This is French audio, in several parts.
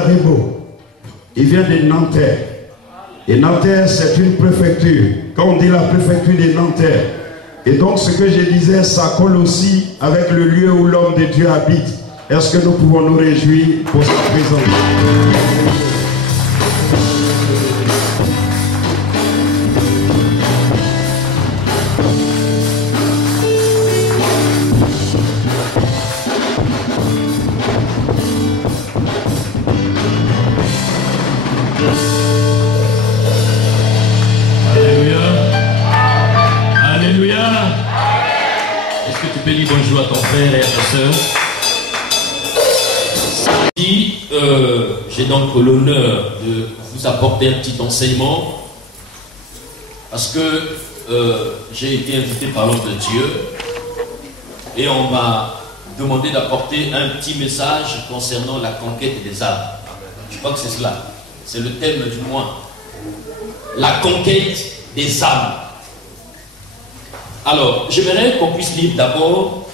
Ribot. Il vient de Nanterre. Et Nanterre, c'est une préfecture. Quand on dit la préfecture de Nanterre. Et donc, ce que je disais, ça colle aussi avec le lieu où l'homme de Dieu habite. Est-ce que nous pouvons nous réjouir pour sa présence? Bonjour à ton frère et à ta soeur. J'ai donc l'honneur de vous apporter un petit enseignement parce que j'ai été invité par l'homme de Dieu et on m'a demandé d'apporter un petit message concernant la conquête des âmes. Je crois que c'est cela, c'est le thème du mois. La conquête des âmes. Alors, j'aimerais qu'on puisse lire d'abord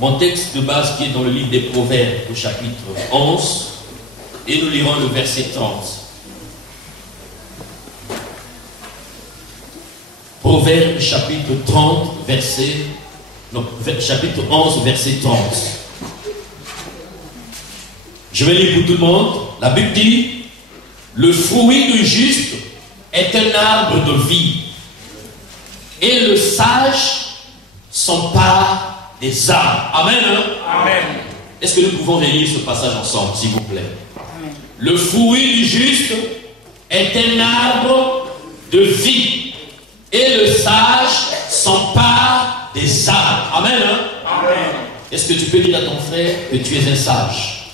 mon texte de base qui est dans le livre des Proverbes au chapitre 11 et nous lirons le verset 30. Proverbes chapitre 30 chapitre 11 verset 30. Je vais lire pour tout le monde. La Bible dit: le fruit du juste est un arbre de vie et le sage s'empare des âmes. Amen, hein? Amen. Est-ce que nous pouvons relire ce passage ensemble, s'il vous plaît? Amen. Le fruit du juste est un arbre de vie et le sage s'empare des âmes. Amen, hein? Amen. Est-ce que tu peux dire à ton frère que tu es un sage?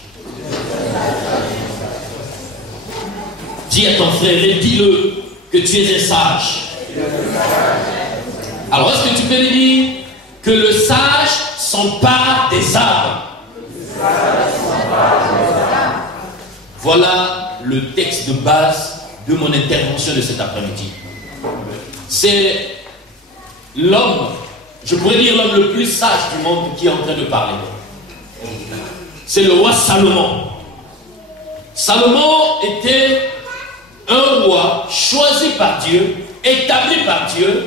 Dis à ton frère et dis-le que tu es un sage. Alors, est-ce que tu peux lui dire que le sage s'empare des âmes? Voilà le texte de base de mon intervention de cet après-midi. C'est l'homme, je pourrais dire l'homme le plus sage du monde qui est en train de parler. C'est le roi Salomon. Salomon était un roi choisi par Dieu, établi par Dieu,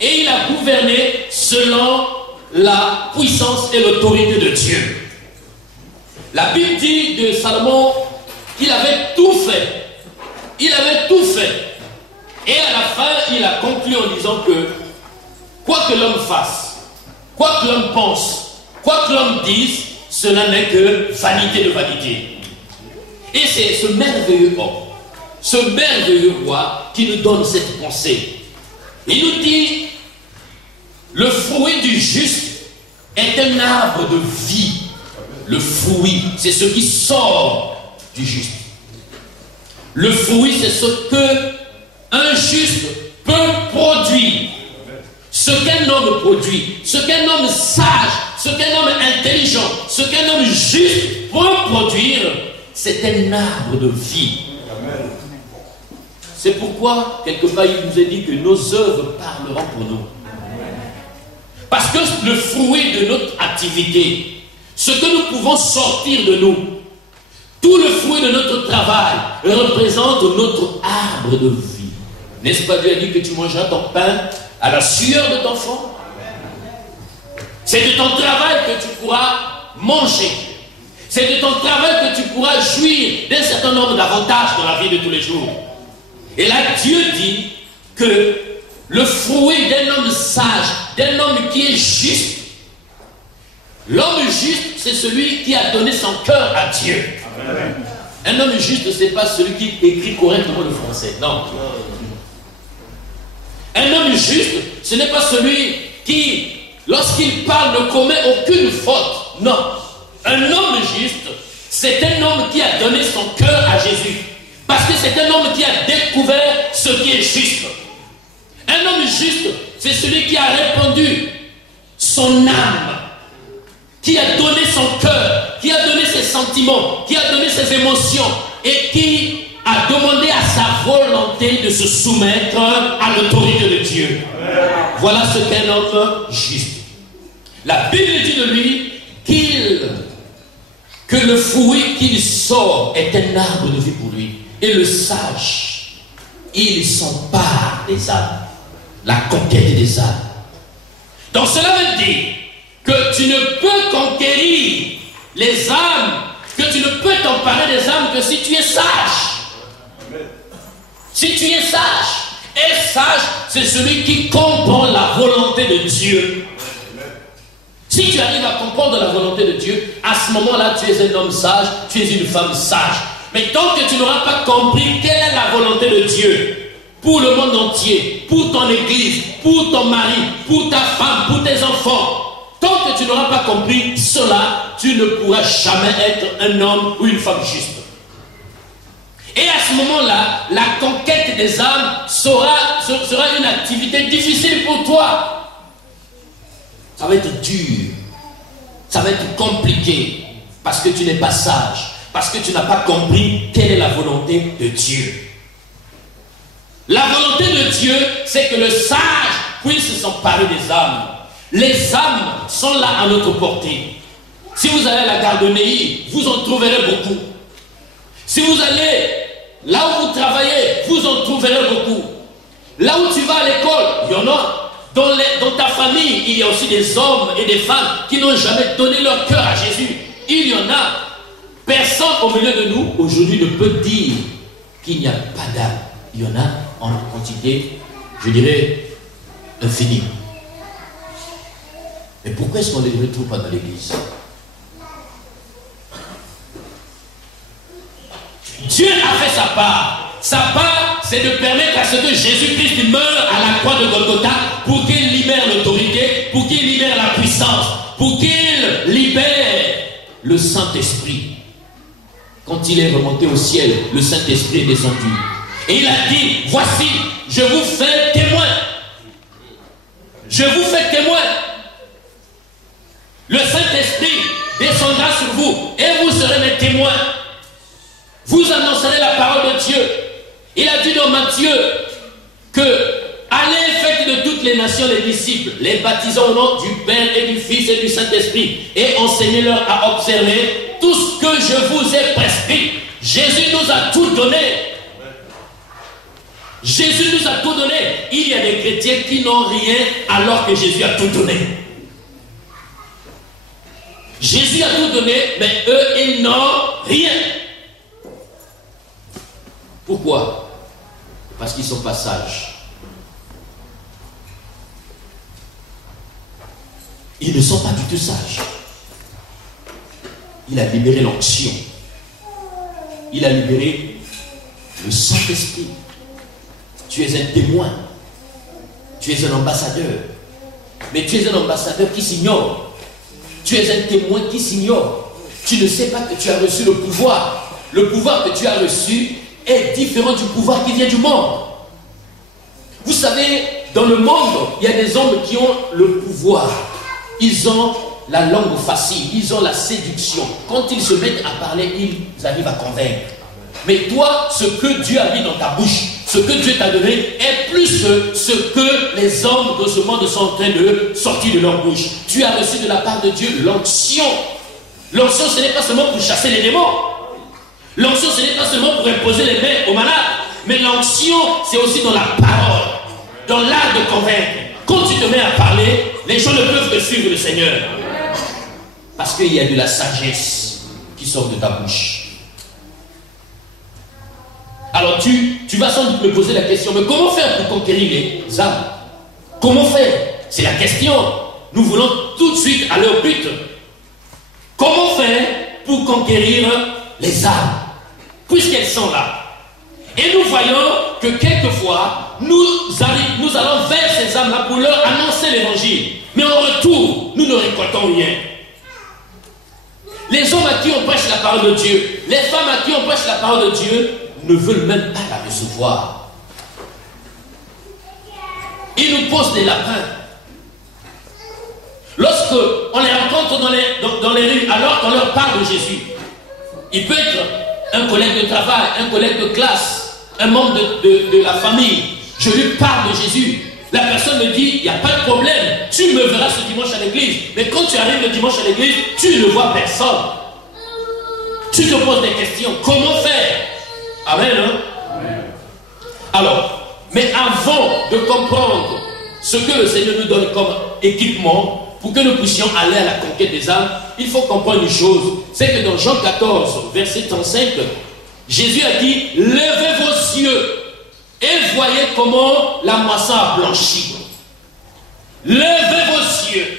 et il a gouverné selon la puissance et l'autorité de Dieu. La Bible dit de Salomon qu'il avait tout fait. Il avait tout fait. Et à la fin, il a conclu en disant que quoi que l'homme fasse, quoi que l'homme pense, quoi que l'homme dise, cela n'est que vanité de vanité. Et c'est ce merveilleux homme, ce merveilleux roi qui nous donne cette pensée. Il nous dit: le fruit du juste est un arbre de vie. Le fruit, c'est ce qui sort du juste. Le fruit, c'est ce que un juste peut produire. Ce qu'un homme produit, ce qu'un homme sage, ce qu'un homme intelligent, ce qu'un homme juste peut produire, c'est un arbre de vie. Amen. C'est pourquoi, quelque part, il nous est dit que nos œuvres parleront pour nous. Parce que le fruit de notre activité, ce que nous pouvons sortir de nous, tout le fruit de notre travail représente notre arbre de vie. N'est-ce pas, Dieu a dit que tu mangeras ton pain à la sueur de ton front? C'est de ton travail que tu pourras manger. C'est de ton travail que tu pourras jouir d'un certain nombre d'avantages dans la vie de tous les jours. Et là, Dieu dit que le fruit d'un homme sage, d'un homme qui est juste, l'homme juste, c'est celui qui a donné son cœur à Dieu. Amen. Un homme juste, ce n'est pas celui qui écrit correctement le français. Non. Un homme juste, ce n'est pas celui qui, lorsqu'il parle, ne commet aucune faute. Non. Un homme juste, c'est un homme qui a donné son cœur à Jésus. Parce que c'est un homme qui a découvert ce qui est juste. Un homme juste, c'est celui qui a répandu son âme, qui a donné son cœur, qui a donné ses sentiments, qui a donné ses émotions et qui a demandé à sa volonté de se soumettre à l'autorité de Dieu. Voilà ce qu'est un homme juste. La Bible dit de lui qu'il que le fruit qu'il sort est un arbre de vie pour lui. Et le sage, il s'empare des âmes, la conquête des âmes. Donc cela veut dire que tu ne peux conquérir les âmes, que tu ne peux t'emparer des âmes que si tu es sage. Si tu es sage. Et sage, c'est celui qui comprend la volonté de Dieu. Si tu arrives à comprendre la volonté de Dieu, à ce moment-là, tu es un homme sage, tu es une femme sage. Mais tant que tu n'auras pas compris quelle est la volonté de Dieu pour le monde entier, pour ton église, pour ton mari, pour ta femme, pour tes enfants, tant que tu n'auras pas compris cela, tu ne pourras jamais être un homme ou une femme juste. Et à ce moment-là, la conquête des âmes sera une activité difficile pour toi. Ça va être dur. Ça va être compliqué. Parce que tu n'es pas sage. Parce que tu n'as pas compris quelle est la volonté de Dieu. La volonté de Dieu, c'est que le sage puisse s'emparer des âmes. Les âmes sont là à notre portée. Si vous allez à la gare de Neuilly, vous en trouverez beaucoup. Si vous allez là où vous travaillez, vous en trouverez beaucoup. Là où tu vas à l'école, il y en a. Dans ta famille, il y a aussi des hommes et des femmes qui n'ont jamais donné leur cœur à Jésus. Il y en a. Personne au milieu de nous, aujourd'hui, ne peut dire qu'il n'y a pas d'âme. Il y en a en quantité, je dirais, infinie. Mais pourquoi est-ce qu'on ne les retrouve pas dans l'église? Dieu a fait sa part. Sa part, c'est de permettre à ce que Jésus-Christ meure à la croix de Golgotha pour qu'il libère l'autorité, pour qu'il libère la puissance, pour qu'il libère le Saint-Esprit. Quand il est remonté au ciel, le Saint-Esprit est descendu. Et il a dit, voici, je vous fais témoin. Je vous fais témoin. Le Saint-Esprit descendra sur vous et vous serez mes témoins. Vous annoncerez la parole de Dieu. Il a dit dans Matthieu que allez faites de toutes les nations les disciples, les baptisant au nom du Père et du Fils et du Saint-Esprit, et enseignez-leur à observer tout ce que je vous ai prescrit. Jésus nous a tout donné. Jésus nous a tout donné. Il y a des chrétiens qui n'ont rien alors que Jésus a tout donné. Jésus a tout donné, mais eux, ils n'ont rien. Pourquoi? Parce qu'ils ne sont pas sages. Ils ne sont pas du tout sages. Il a libéré l'onction. Il a libéré le Saint-Esprit. Tu es un témoin. Tu es un ambassadeur. Mais tu es un ambassadeur qui s'ignore. Tu es un témoin qui s'ignore. Tu ne sais pas que tu as reçu le pouvoir. Le pouvoir que tu as reçu est différent du pouvoir qui vient du monde. Vous savez, dans le monde, il y a des hommes qui ont le pouvoir. Ils ont la langue facile, ils ont la séduction. Quand ils se mettent à parler, ils arrivent à convaincre. Mais toi, ce que Dieu a mis dans ta bouche, ce que Dieu t'a donné, est plus ce que les hommes de ce monde sont en train de sortir de leur bouche. Tu as reçu de la part de Dieu l'onction. L'onction, ce n'est pas seulement pour chasser les démons. L'onction, ce n'est pas seulement pour imposer les mains aux malades, mais l'onction, c'est aussi dans la parole, dans l'art de convaincre. Quand tu te mets à parler, les gens ne peuvent que suivre le Seigneur. Parce qu'il y a de la sagesse qui sort de ta bouche. Alors tu vas sans doute me poser la question, mais comment faire pour conquérir les âmes? Comment faire? C'est la question. Nous voulons tout de suite aller au but. Comment faire pour conquérir les âmes? Puisqu'elles sont là. Et nous voyons que quelquefois, nous allons vers ces âmes-là pour leur annoncer l'évangile. Mais en retour, nous ne récoltons rien. Les hommes à qui on prêche la parole de Dieu, les femmes à qui on prêche la parole de Dieu, ne veulent même pas la recevoir. Ils nous posent des lapins. Lorsque on les rencontre dans les rues, alors qu'on leur parle de Jésus, il peut être un collègue de travail, un collègue de classe, un membre de la famille. Je lui parle de Jésus. La personne me dit, il n'y a pas de problème, tu me verras ce dimanche à l'église. Mais quand tu arrives le dimanche à l'église, tu ne vois personne. Tu te poses des questions. Comment faire? Amen, hein? Amen. Alors, mais avant de comprendre ce que le Seigneur nous donne comme équipement pour que nous puissions aller à la conquête des âmes, il faut comprendre une chose. C'est que dans Jean 14, verset 35, Jésus a dit, levez vos yeux et voyez comment la moisson a blanchi. Levez vos yeux.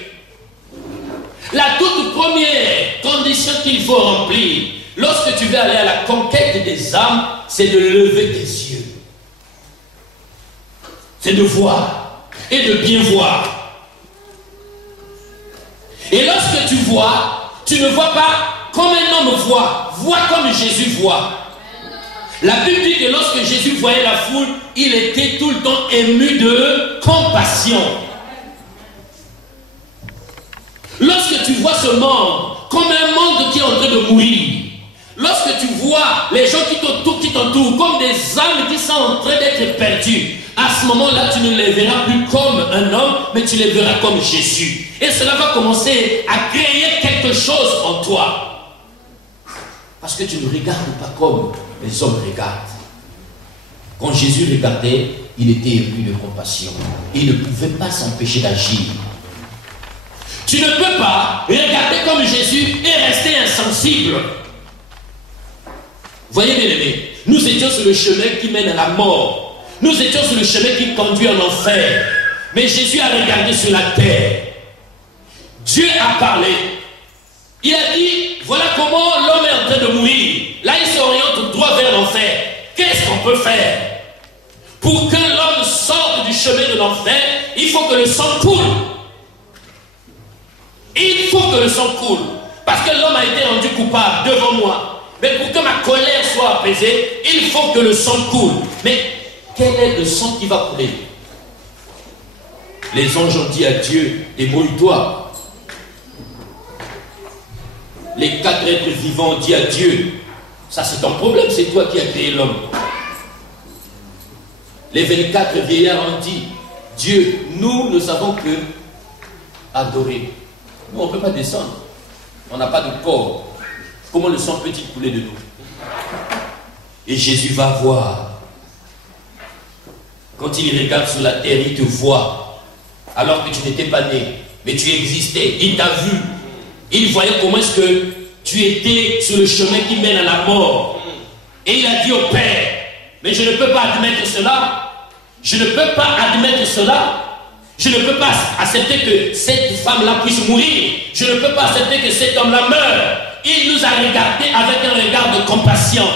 La toute première condition qu'il faut remplir lorsque tu veux aller à la conquête des âmes, c'est de lever tes yeux. C'est de voir et de bien voir. Et lorsque tu vois, tu ne vois pas comme un homme voit, vois comme Jésus voit. La Bible dit que lorsque Jésus voyait la foule, il était tout le temps ému de compassion. Lorsque tu vois ce monde comme un monde qui est en train de mourir, lorsque tu vois les gens qui t'entourent comme des âmes qui sont en train d'être perdues, à ce moment-là, tu ne les verras plus comme un homme, mais tu les verras comme Jésus. Et cela va commencer à créer quelque chose en toi. Parce que tu ne regardes pas comme les hommes regardent. Quand Jésus regardait, il était ému de compassion. Il ne pouvait pas s'empêcher d'agir. Tu ne peux pas regarder comme Jésus et rester insensible. Voyez bien aimé, nous étions sur le chemin qui mène à la mort. Nous étions sur le chemin qui conduit en enfer. Mais Jésus a regardé sur la terre. Dieu a parlé. Il a dit, voilà comment l'homme est en train de mourir. Là, il s'oriente droit vers l'enfer. Qu'est-ce qu'on peut faire? Pour que l'homme sorte du chemin de l'enfer, il faut que le sang coule. Il faut que le sang coule. Parce que l'homme a été rendu coupable devant moi. Mais pour que ma colère soit apaisée, il faut que le sang coule. Mais quel est le sang qui va couler? Les anges ont dit à Dieu, débrouille-toi. Les 4 êtres vivants ont dit à Dieu, ça c'est ton problème, c'est toi qui as créé l'homme. Les 24 vieillards ont dit, Dieu, nous ne savons que adorer. Nous, on ne peut pas descendre. On n'a pas de corps. Comment le sang peut-il couler de nous? Et Jésus va voir. Quand il regarde sur la terre, il te voit. Alors que tu n'étais pas né, mais tu existais. Il t'a vu. Il voyait comment est-ce que tu étais sur le chemin qui mène à la mort. Et il a dit au Père, mais je ne peux pas admettre cela. Je ne peux pas admettre cela. Je ne peux pas accepter que cette femme-là puisse mourir. Je ne peux pas accepter que cet homme-là meure. Il nous a regardé avec un regard de compassion.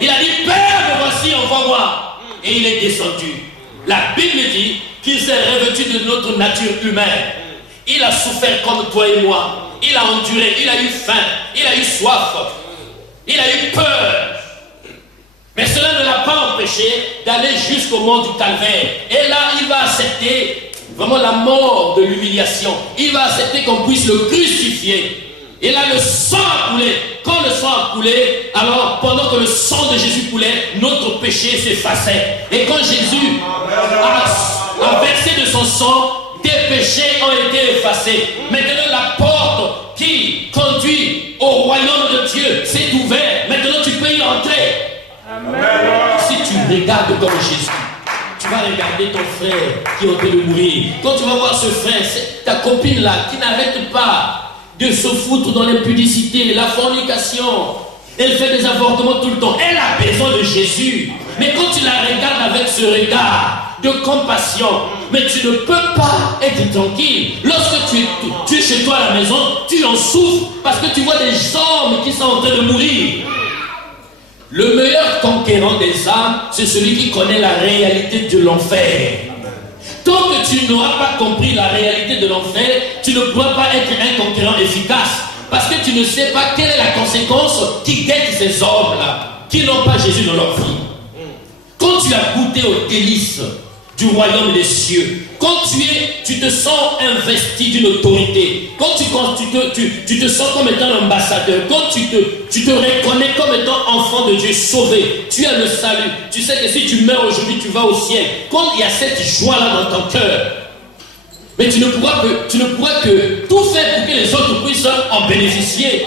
Il a dit, Père, me voici, envoie-moi. Et il est descendu. La Bible dit qu'il s'est revêtu de notre nature humaine. Il a souffert comme toi et moi. Il a enduré, il a eu faim, il a eu soif, il a eu peur. Mais cela ne l'a pas empêché d'aller jusqu'au mont du Calvaire. Et là, il va accepter vraiment la mort de l'humiliation. Il va accepter qu'on puisse le crucifier. Et là, le sang a coulé. Quand le sang a coulé, alors pendant que le sang de Jésus coulait, notre péché s'effaçait. Et quand Jésus a versé de son sang, tes péchés ont été effacés. Maintenant, la porte qui conduit au royaume de Dieu s'est ouverte. Maintenant, tu peux y entrer. Amen. Si tu regardes comme Jésus, tu vas regarder ton frère qui est en train de mourir. Quand tu vas voir ce frère, c'est ta copine là qui n'arrête pas de se foutre dans l'impudicité, la fornication. Elle fait des avortements tout le temps. Elle a besoin de Jésus. Mais quand tu la regardes avec ce regard de compassion, mais tu ne peux pas être tranquille. Lorsque tu es chez toi à la maison, tu en souffres parce que tu vois des hommes qui sont en train de mourir. Le meilleur conquérant des âmes, c'est celui qui connaît la réalité de l'enfer. Tant que tu n'auras pas compris la réalité de l'enfer, tu ne pourras pas être un conquérant efficace. Parce que tu ne sais pas quelle est la conséquence qui guette ces hommes-là, qui n'ont pas Jésus dans leur vie. Quand tu as goûté aux délices du royaume des cieux, quand tu te sens investi d'une autorité, quand tu te sens comme étant un ambassadeur, quand tu te reconnais comme étant enfant de Dieu sauvé, tu as le salut, tu sais que si tu meurs aujourd'hui, tu vas au ciel. Quand il y a cette joie-là dans ton cœur, mais tu ne pourras que tout faire pour que les autres puissent en bénéficier.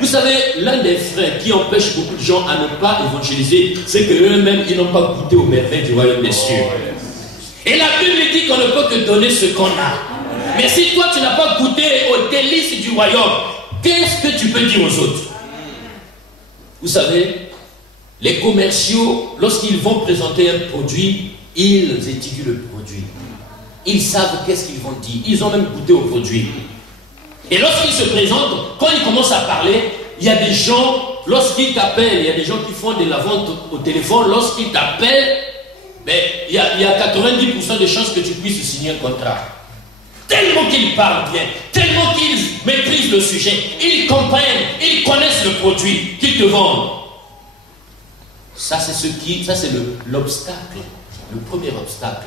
Vous savez, l'un des freins qui empêche beaucoup de gens à ne pas évangéliser, c'est qu'eux-mêmes, ils n'ont pas goûté aux merveilles du royaume des cieux. Et la Bible dit qu'on ne peut que donner ce qu'on a. Mais si toi, tu n'as pas goûté aux délices du royaume, qu'est-ce que tu peux dire aux autres? Vous savez, les commerciaux, lorsqu'ils vont présenter un produit, ils étudient le produit. Ils savent qu'est-ce qu'ils vont dire. Ils ont même goûté au produit. Et lorsqu'ils se présentent, quand ils commencent à parler, il y a des gens, lorsqu'ils t'appellent, il y a des gens qui font de la vente au téléphone, lorsqu'ils t'appellent, ben, il y a 90% de chances que tu puisses signer un contrat. Tellement qu'ils parlent bien, tellement qu'ils maîtrisent le sujet, ils comprennent, ils connaissent le produit qu'ils te vendent. Ça, c'est l'obstacle, le premier obstacle.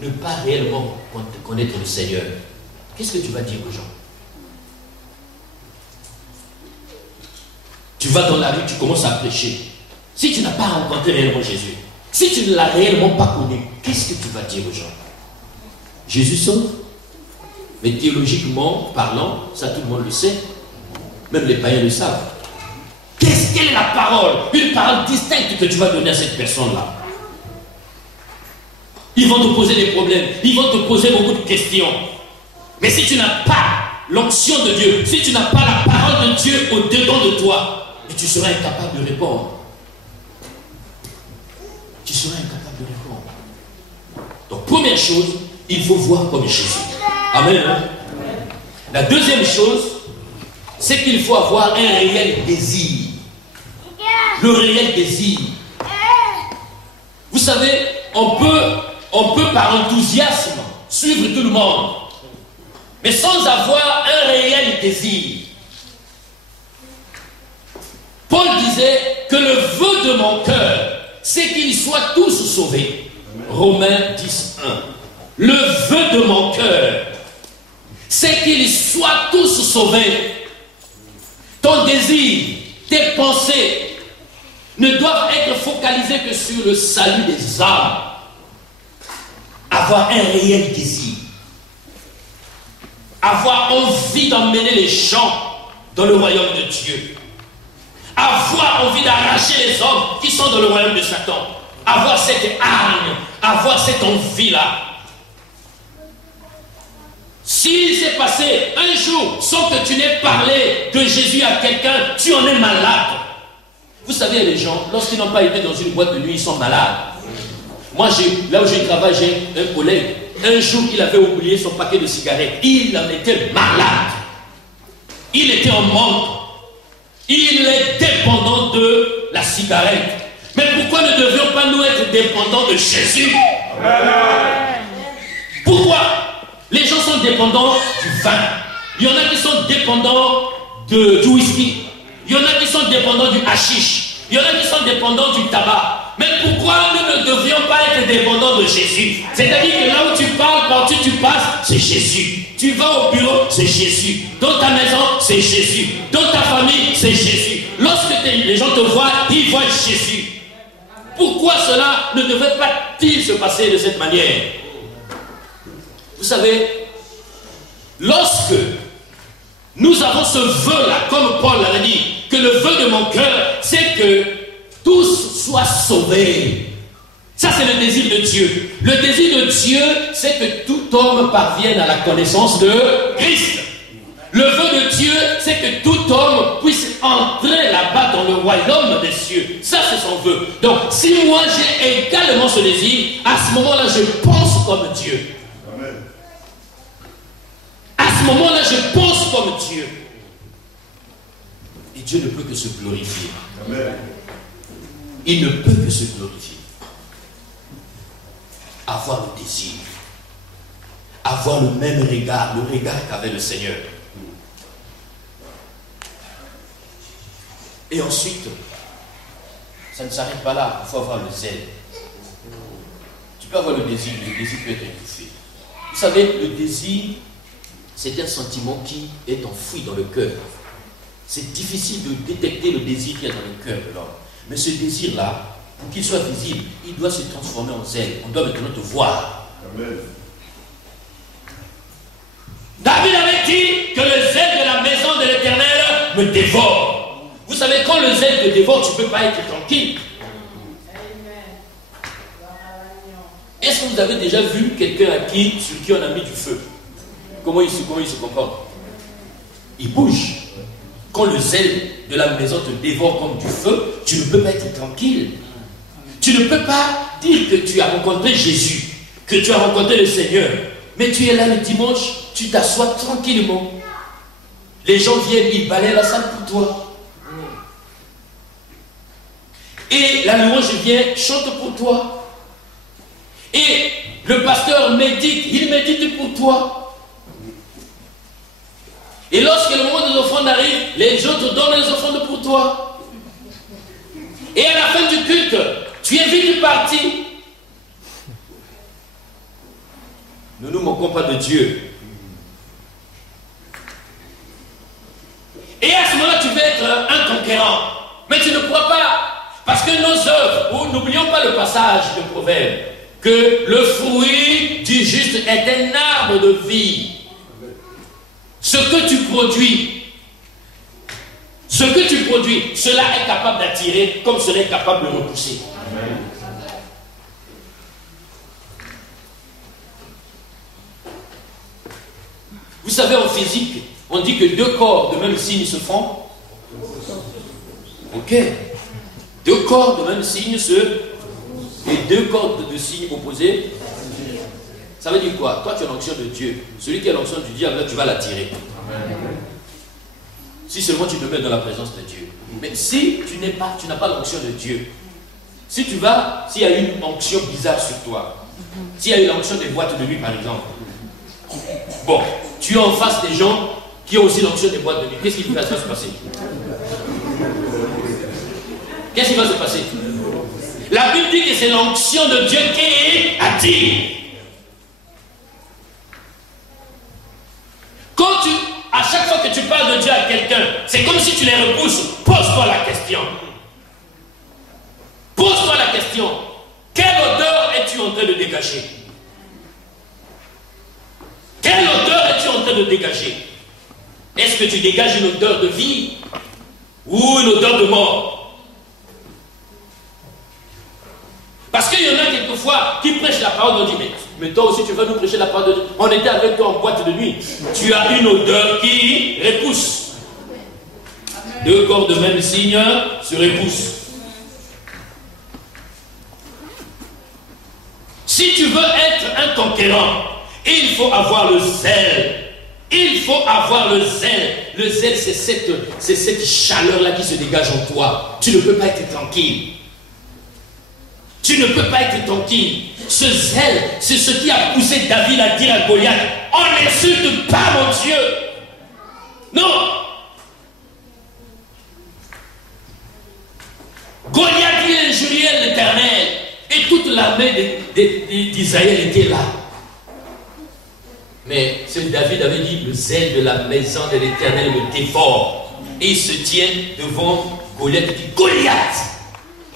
Ne pas réellement connaître le Seigneur. Qu'est-ce que tu vas dire aux gens? Tu vas dans la rue, tu commences à prêcher. Si tu n'as pas rencontré réellement Jésus, si tu ne l'as réellement pas connu, qu'est-ce que tu vas dire aux gens? Jésus sauve. Mais théologiquement parlant, ça tout le monde le sait. Même les païens le savent. Quelle est la parole? Une parole distincte que tu vas donner à cette personne-là. Ils vont te poser des problèmes. Ils vont te poser beaucoup de questions. Mais si tu n'as pas l'onction de Dieu, si tu n'as pas la parole de Dieu au-dedans de toi, tu seras incapable de répondre. Tu seras incapable de répondre. Donc, première chose, il faut voir comme Jésus. Amen. La deuxième chose, c'est qu'il faut avoir un réel désir. Le réel désir. Vous savez, on peut par enthousiasme suivre tout le monde, mais sans avoir un réel désir. Paul disait que le vœu de mon cœur, c'est qu'ils soient tous sauvés. Romains 10:1. Le vœu de mon cœur, c'est qu'ils soient tous sauvés. Ton désir, tes pensées ne doivent être focalisées que sur le salut des âmes. Avoir un réel désir. Avoir envie d'emmener les gens dans le royaume de Dieu. Avoir envie d'arracher les hommes qui sont dans le royaume de Satan. Avoir cette hargne, avoir cette envie-là. S'il s'est passé un jour sans que tu n'aies parlé de Jésus à quelqu'un, tu en es malade. Vous savez, les gens, lorsqu'ils n'ont pas été dans une boîte de nuit, ils sont malades. Moi, là où je travaille, j'ai un collègue. Un jour, il avait oublié son paquet de cigarettes. Il en était malade. Il était en manque. Il est dépendant de la cigarette. Mais pourquoi ne devions pas nous être dépendants de Jésus? Pourquoi? Les gens sont dépendants du vin. Il y en a qui sont dépendants du whisky. Il y en a qui sont dépendants du hashish. Il y en a qui sont dépendants du tabac. Mais pourquoi nous ne devions pas être dépendants de Jésus? C'est-à-dire que là où tu parles, partout tu passes, c'est Jésus. Tu vas au bureau, c'est Jésus. Dans ta maison, c'est Jésus. Dans ta famille, c'est Jésus. Lorsque les gens te voient, ils voient Jésus. Pourquoi cela ne devait pas-il se passer de cette manière? Vous savez, lorsque nous avons ce vœu-là, comme Paul l'avait dit, que le vœu de mon cœur, c'est que tous soient sauvés. Ça, c'est le désir de Dieu. Le désir de Dieu, c'est que tout homme parvienne à la connaissance de Christ. Le vœu de Dieu, c'est que tout homme puisse entrer là-bas dans le royaume des cieux. Ça, c'est son vœu. Donc, si moi, j'ai également ce désir, à ce moment-là, je pense comme Dieu. À ce moment-là, je pense comme Dieu. Et Dieu ne peut que se glorifier. Amen. Il ne peut que se glorifier. Avoir le désir. Avoir le même regard, le regard qu'avait le Seigneur. Et ensuite, ça ne s'arrête pas là. Il faut avoir le zèle. Tu peux avoir le désir peut être étouffé. Vous savez, le désir, c'est un sentiment qui est enfoui dans le cœur. C'est difficile de détecter le désir qu'il y a dans le cœur de l'homme. Mais ce désir-là, pour qu'il soit visible, il doit se transformer en zèle. On doit maintenant te voir. Amen. David avait dit que le zèle de la maison de l'Éternel me dévore. Vous savez, quand le zèle te dévore, tu ne peux pas être tranquille. Est-ce que vous avez déjà vu quelqu'un sur qui on a mis du feu? Comment il se comporte? Il bouge. Quand le zèle de la maison te dévore comme du feu, tu ne peux pas être tranquille. Tu ne peux pas dire que tu as rencontré Jésus, que tu as rencontré le Seigneur, mais tu es là le dimanche, tu t'assois tranquillement. Les gens viennent, ils balayent la salle pour toi. Et la louange vient, chante pour toi. Et le pasteur médite, il médite pour toi. Et lorsque le moment des offrandes arrive, les gens te donnent les offrandes pour toi. Et à la fin du culte, tu es vite parti. Ne nous moquons pas de Dieu. Et à ce moment-là, tu vas être un conquérant. Mais tu ne pourras pas. Parce que nos œuvres, n'oublions pas le passage de Proverbe, que le fruit du juste est un arbre de vie. Ce que tu produis, cela est capable d'attirer comme cela est capable de repousser. Amen. Vous savez, en physique, on dit que deux corps de même signe se font. Ok. Deux corps de même signe et deux corps de signes opposés. Ça veut dire quoi? Toi, tu as l'onction de Dieu. Celui qui a l'onction du diable, tu vas l'attirer. Si seulement tu te mets dans la présence de Dieu. Mais si tu n'as pas l'onction de Dieu, s'il y a une onction bizarre sur toi, s'il y a une onction des boîtes de nuit par exemple, bon, tu es en face des gens qui ont aussi l'onction des boîtes de nuit, qu'est-ce qui va se passer? Qu'est-ce qui va se passer? La Bible dit que c'est l'onction de Dieu qui attire. À chaque fois que tu parles de Dieu à quelqu'un, c'est comme si tu les repousses. Pose-toi la question. Pose-toi la question. Quelle odeur es-tu en train de dégager? Quelle odeur es-tu en train de dégager? Est-ce que tu dégages une odeur de vie ou une odeur de mort? Parce qu'il y en a quelquefois qui prêchent la parole, on dit, mais toi aussi tu veux nous prêcher la parole de Dieu. On était avec toi en boîte de nuit. Tu as une odeur qui repousse. Deux corps de même signe se repoussent. Si tu veux être un conquérant, il faut avoir le zèle. Il faut avoir le zèle. Le zèle, c'est cette chaleur-là qui se dégage en toi. Tu ne peux pas être tranquille. Tu ne peux pas être tranquille. Ce zèle, c'est ce qui a poussé David à dire à Goliath, on n'insulte pas mon Dieu. Non. Goliath lui injuriait l'Éternel. Et toute l'armée d'Israël était là. Mais ce David avait dit, le zèle de la maison de l'Éternel me dévore. Et il se tient devant Goliath et dit, Goliath,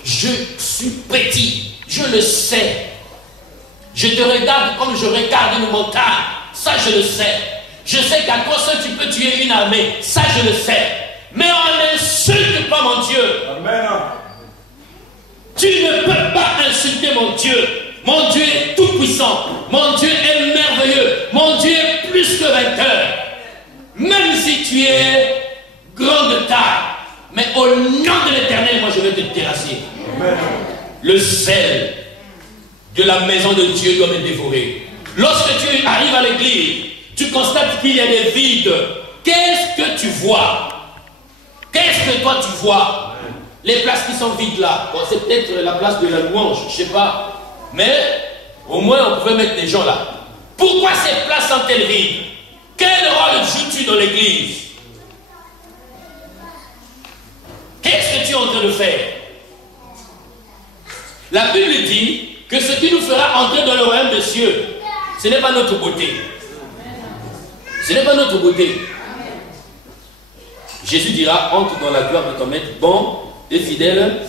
je suis petit, je le sais. Je te regarde comme je regarde une montagne. Ça, je le sais. Je sais qu'à toi seul, tu peux tuer une armée. Ça, je le sais. Mais on n'insulte pas mon Dieu. Amen. Tu ne peux pas insulter mon Dieu. Mon Dieu est tout puissant. Mon Dieu est merveilleux. Mon Dieu est plus que vainqueur. Même si tu es grand de taille. Mais au nom de l'Éternel, moi je vais te terrasser. Amen. Le zèle de la maison de Dieu doit me dévorer. Lorsque tu arrives à l'église, tu constates qu'il y a des vides. Qu'est-ce que tu vois? Qu'est-ce que toi tu vois? Les places qui sont vides là, bon, c'est peut-être la place de la louange, je ne sais pas. Mais au moins on pouvait mettre des gens là. Pourquoi ces places sont-elles vides? Quel rôle joues-tu dans l'église? Qu'est-ce que tu es en train de faire? La Bible dit que ce qui nous fera entrer dans le royaume des cieux, ce n'est pas notre beauté. Ce n'est pas notre beauté. Jésus dira, entre dans la gloire de ton maître, bon et fidèle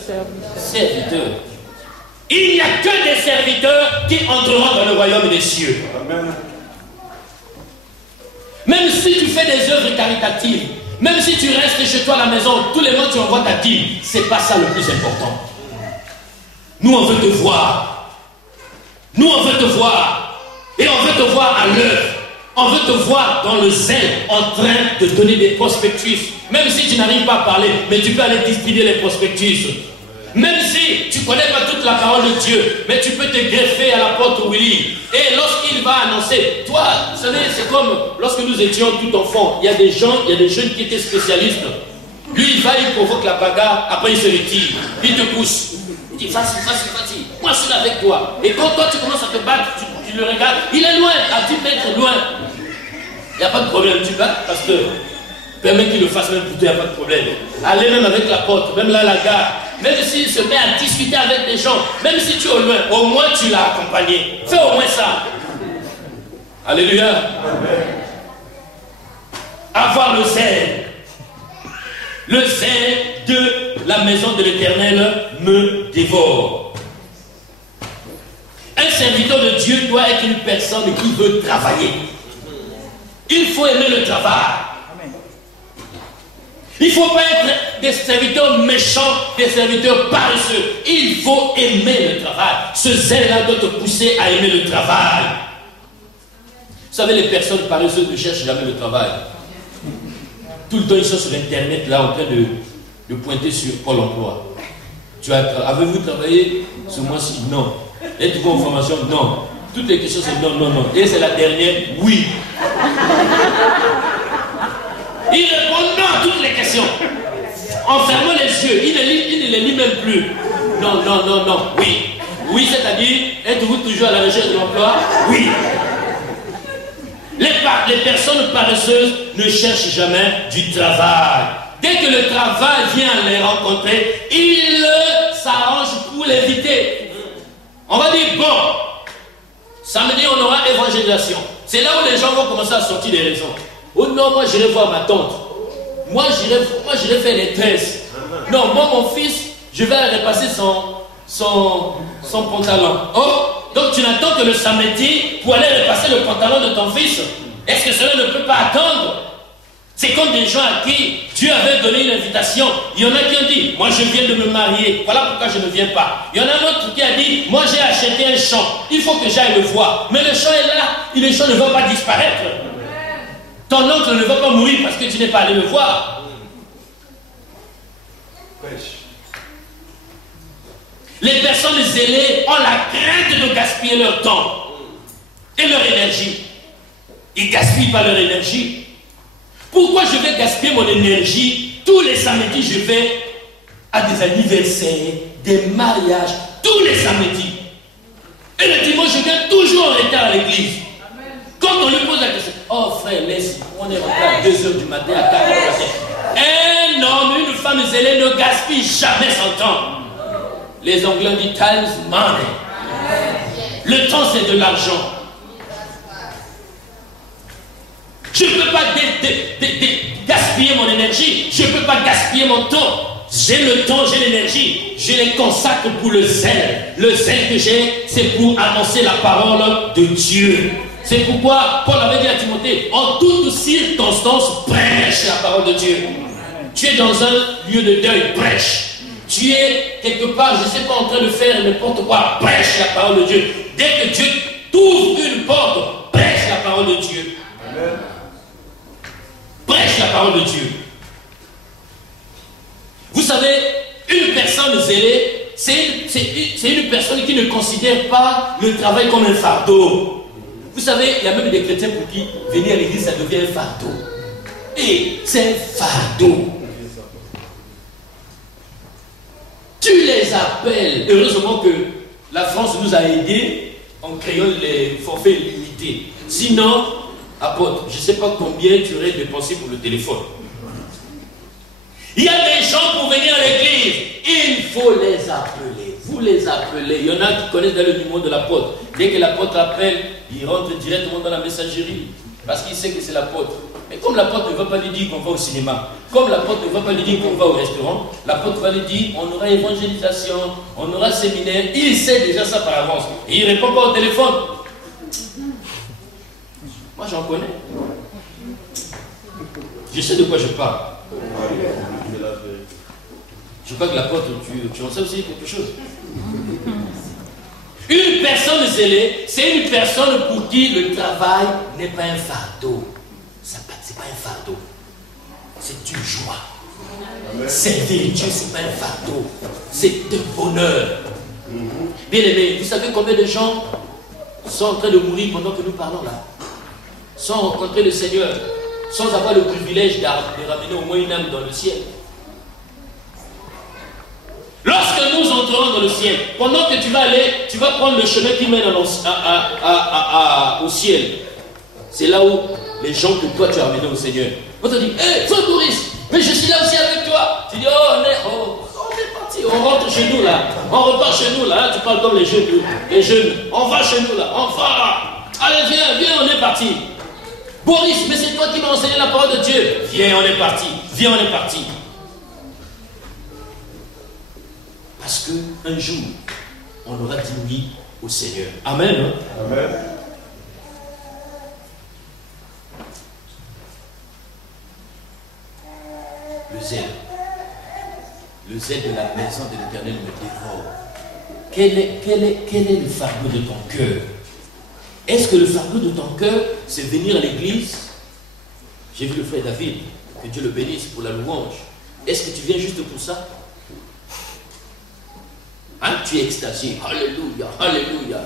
serviteur. Il n'y a que des serviteurs qui entreront dans le royaume des cieux. Amen. Même si tu fais des œuvres caritatives, Même si tu restes chez toi à la maison, tous les mois tu envoies ta dîme, c'est pas ça le plus important. Nous, on veut te voir. Nous, on veut te voir. Et on veut te voir à l'œuvre. On veut te voir dans le zèle, en train de donner des prospectus. Même si tu n'arrives pas à parler, mais tu peux aller distribuer les prospectus. Même si tu ne connais pas toute la parole de Dieu, mais tu peux te greffer à la porte Willy. Et lorsqu'il va annoncer, toi, vous savez, c'est comme lorsque nous étions tout enfants, il y a des gens, il y a des jeunes qui étaient spécialistes. Lui, il va, il provoque la bagarre, après il se retire, il te pousse. Il dit, vas-y, moi je suis là avec toi. Et quand toi tu commences à te battre, tu le regardes, il est loin, à 10 mètres loin. Il n'y a pas de problème, tu bats, parce que permets qu'il le fasse même pour toi, il n'y a pas de problème. Allez même avec la porte, même là la gare. Même s'il se met à discuter avec des gens, même si tu es au loin, au moins tu l'as accompagné. Fais au moins ça. Alléluia. Amen. Avoir le zèle. Le zèle de la maison de l'Éternel me dévore. Un serviteur de Dieu doit être une personne qui veut travailler. Il faut aimer le travail. Il ne faut pas être des serviteurs méchants, des serviteurs paresseux. Il faut aimer le travail. Ce zèle-là doit te pousser à aimer le travail. Vous savez, les personnes paresseuses ne cherchent jamais le travail. Tout le temps, ils sont sur Internet, là, en train de pointer sur Pôle emploi. Avez-vous travaillé ce mois-ci? Non. Êtes-vous en formation? Non. Toutes les questions, c'est non, non, non. Et c'est la dernière, oui. Il répond non à toutes les questions. En fermant les yeux, il ne les lit même plus. Non, non, non, non, oui. Oui, c'est-à-dire, êtes-vous toujours à la recherche de l'emploi? Oui. Les personnes paresseuses ne cherchent jamais du travail. Dès que le travail vient les rencontrer, ils s'arrangent pour l'éviter. On va dire, bon, samedi on aura évangélisation. C'est là où les gens vont commencer à sortir des raisons. Oh non, moi j'irai voir ma tante. Moi j'irai faire les tresses. Non, moi mon fils, je vais repasser son pantalon. Oh, donc tu n'attends que le samedi pour aller repasser le pantalon de ton fils. Est-ce que cela ne peut pas attendre? C'est comme des gens à qui Dieu avait donné une invitation. Il y en a qui ont dit, moi je viens de me marier, voilà pourquoi je ne viens pas. Il y en a un autre qui a dit, moi j'ai acheté un champ, il faut que j'aille le voir. Mais le champ est là, et le champ ne va pas disparaître. Ton oncle ne va pas mourir parce que tu n'es pas allé le voir. Les personnes zélées ont la crainte de gaspiller leur temps et leur énergie. Ils ne gaspillent pas leur énergie. Pourquoi je vais gaspiller mon énergie? Tous les samedis, je vais à des anniversaires, des mariages, tous les samedis. Et le dimanche, je viens toujours en retard à l'église. Quand on lui pose la question, oh frère, laisse, on est rentré à 2h du matin, à 4h du matin. Un homme, une femme zélée ne gaspille jamais son temps. Les Anglais disent time is money. Le temps, c'est de l'argent. Je ne peux pas gaspiller mon énergie. Je ne peux pas gaspiller mon temps. J'ai le temps, j'ai l'énergie. Je les consacre pour le zèle. Le zèle que j'ai, c'est pour annoncer la parole de Dieu. C'est pourquoi Paul avait dit à Timothée, en toute circonstance, prêche la parole de Dieu. Tu es dans un lieu de deuil, prêche. Tu es quelque part, je ne sais pas, en train de faire n'importe quoi, prêche la parole de Dieu. Dès que Dieu t'ouvre une porte, prêche la parole de Dieu. Amen. Prêche la parole de Dieu. Vous savez, une personne zélée, c'est une personne qui ne considère pas le travail comme un fardeau. Vous savez, il y a même des chrétiens pour qui venir à l'église, ça devient un fardeau. Et c'est un fardeau. Tu les appelles. Heureusement que la France nous a aidés en créant les forfaits limités. Sinon, apôtre, je ne sais pas combien tu aurais dépensé pour le téléphone. Il y a des gens pour venir à l'église. Il faut les appeler. Vous les appelez. Il y en a qui connaissent le numéro de l'apôtre. Dès que l'apôtre appelle, il rentre directement dans la messagerie. Parce qu'il sait que c'est l'apôtre. Mais comme l'apôtre ne va pas lui dire qu'on va au cinéma, comme l'apôtre ne va pas lui dire qu'on va au restaurant, l'apôtre va lui dire on aura évangélisation, on aura séminaire. Il sait déjà ça par avance. Et il ne répond pas au téléphone. Moi j'en connais. Je sais de quoi je parle. Je crois que l'apôtre, tu en sais aussi quelque chose. Une personne zélée, c'est une personne pour qui le travail n'est pas un fardeau. C'est pas un fardeau. C'est une joie. Servir Dieu, c'est pas un fardeau. C'est un bonheur. Bien aimé, vous savez combien de gens sont en train de mourir pendant que nous parlons là? Sans rencontrer le Seigneur, sans avoir le privilège de ramener au moins une âme dans le ciel. Lorsque nous entrerons dans le ciel, pendant que tu vas aller, tu vas prendre le chemin qui mène au ciel. C'est là où les gens que toi tu as ramenés au Seigneur vont te dire, hé, frère Boris, mais je suis là aussi avec toi. Tu dis, on est parti, on rentre chez nous là, on repart chez nous là, tu parles comme les jeunes, on va chez nous là, on va, allez viens, on est parti. Boris, mais c'est toi qui m'as enseigné la parole de Dieu. Viens, on est parti, Parce qu'un jour, on aura dit oui au Seigneur. Amen. Hein? Amen. Le zèle de la maison de l'Éternel me dévore. Quel est le fardeau de ton cœur? Est-ce que le fardeau de ton cœur, c'est venir à l'église? J'ai vu le frère David, que Dieu le bénisse pour la louange. Est-ce que tu viens juste pour ça? Hein? Tu es extasié. Alléluia, alléluia.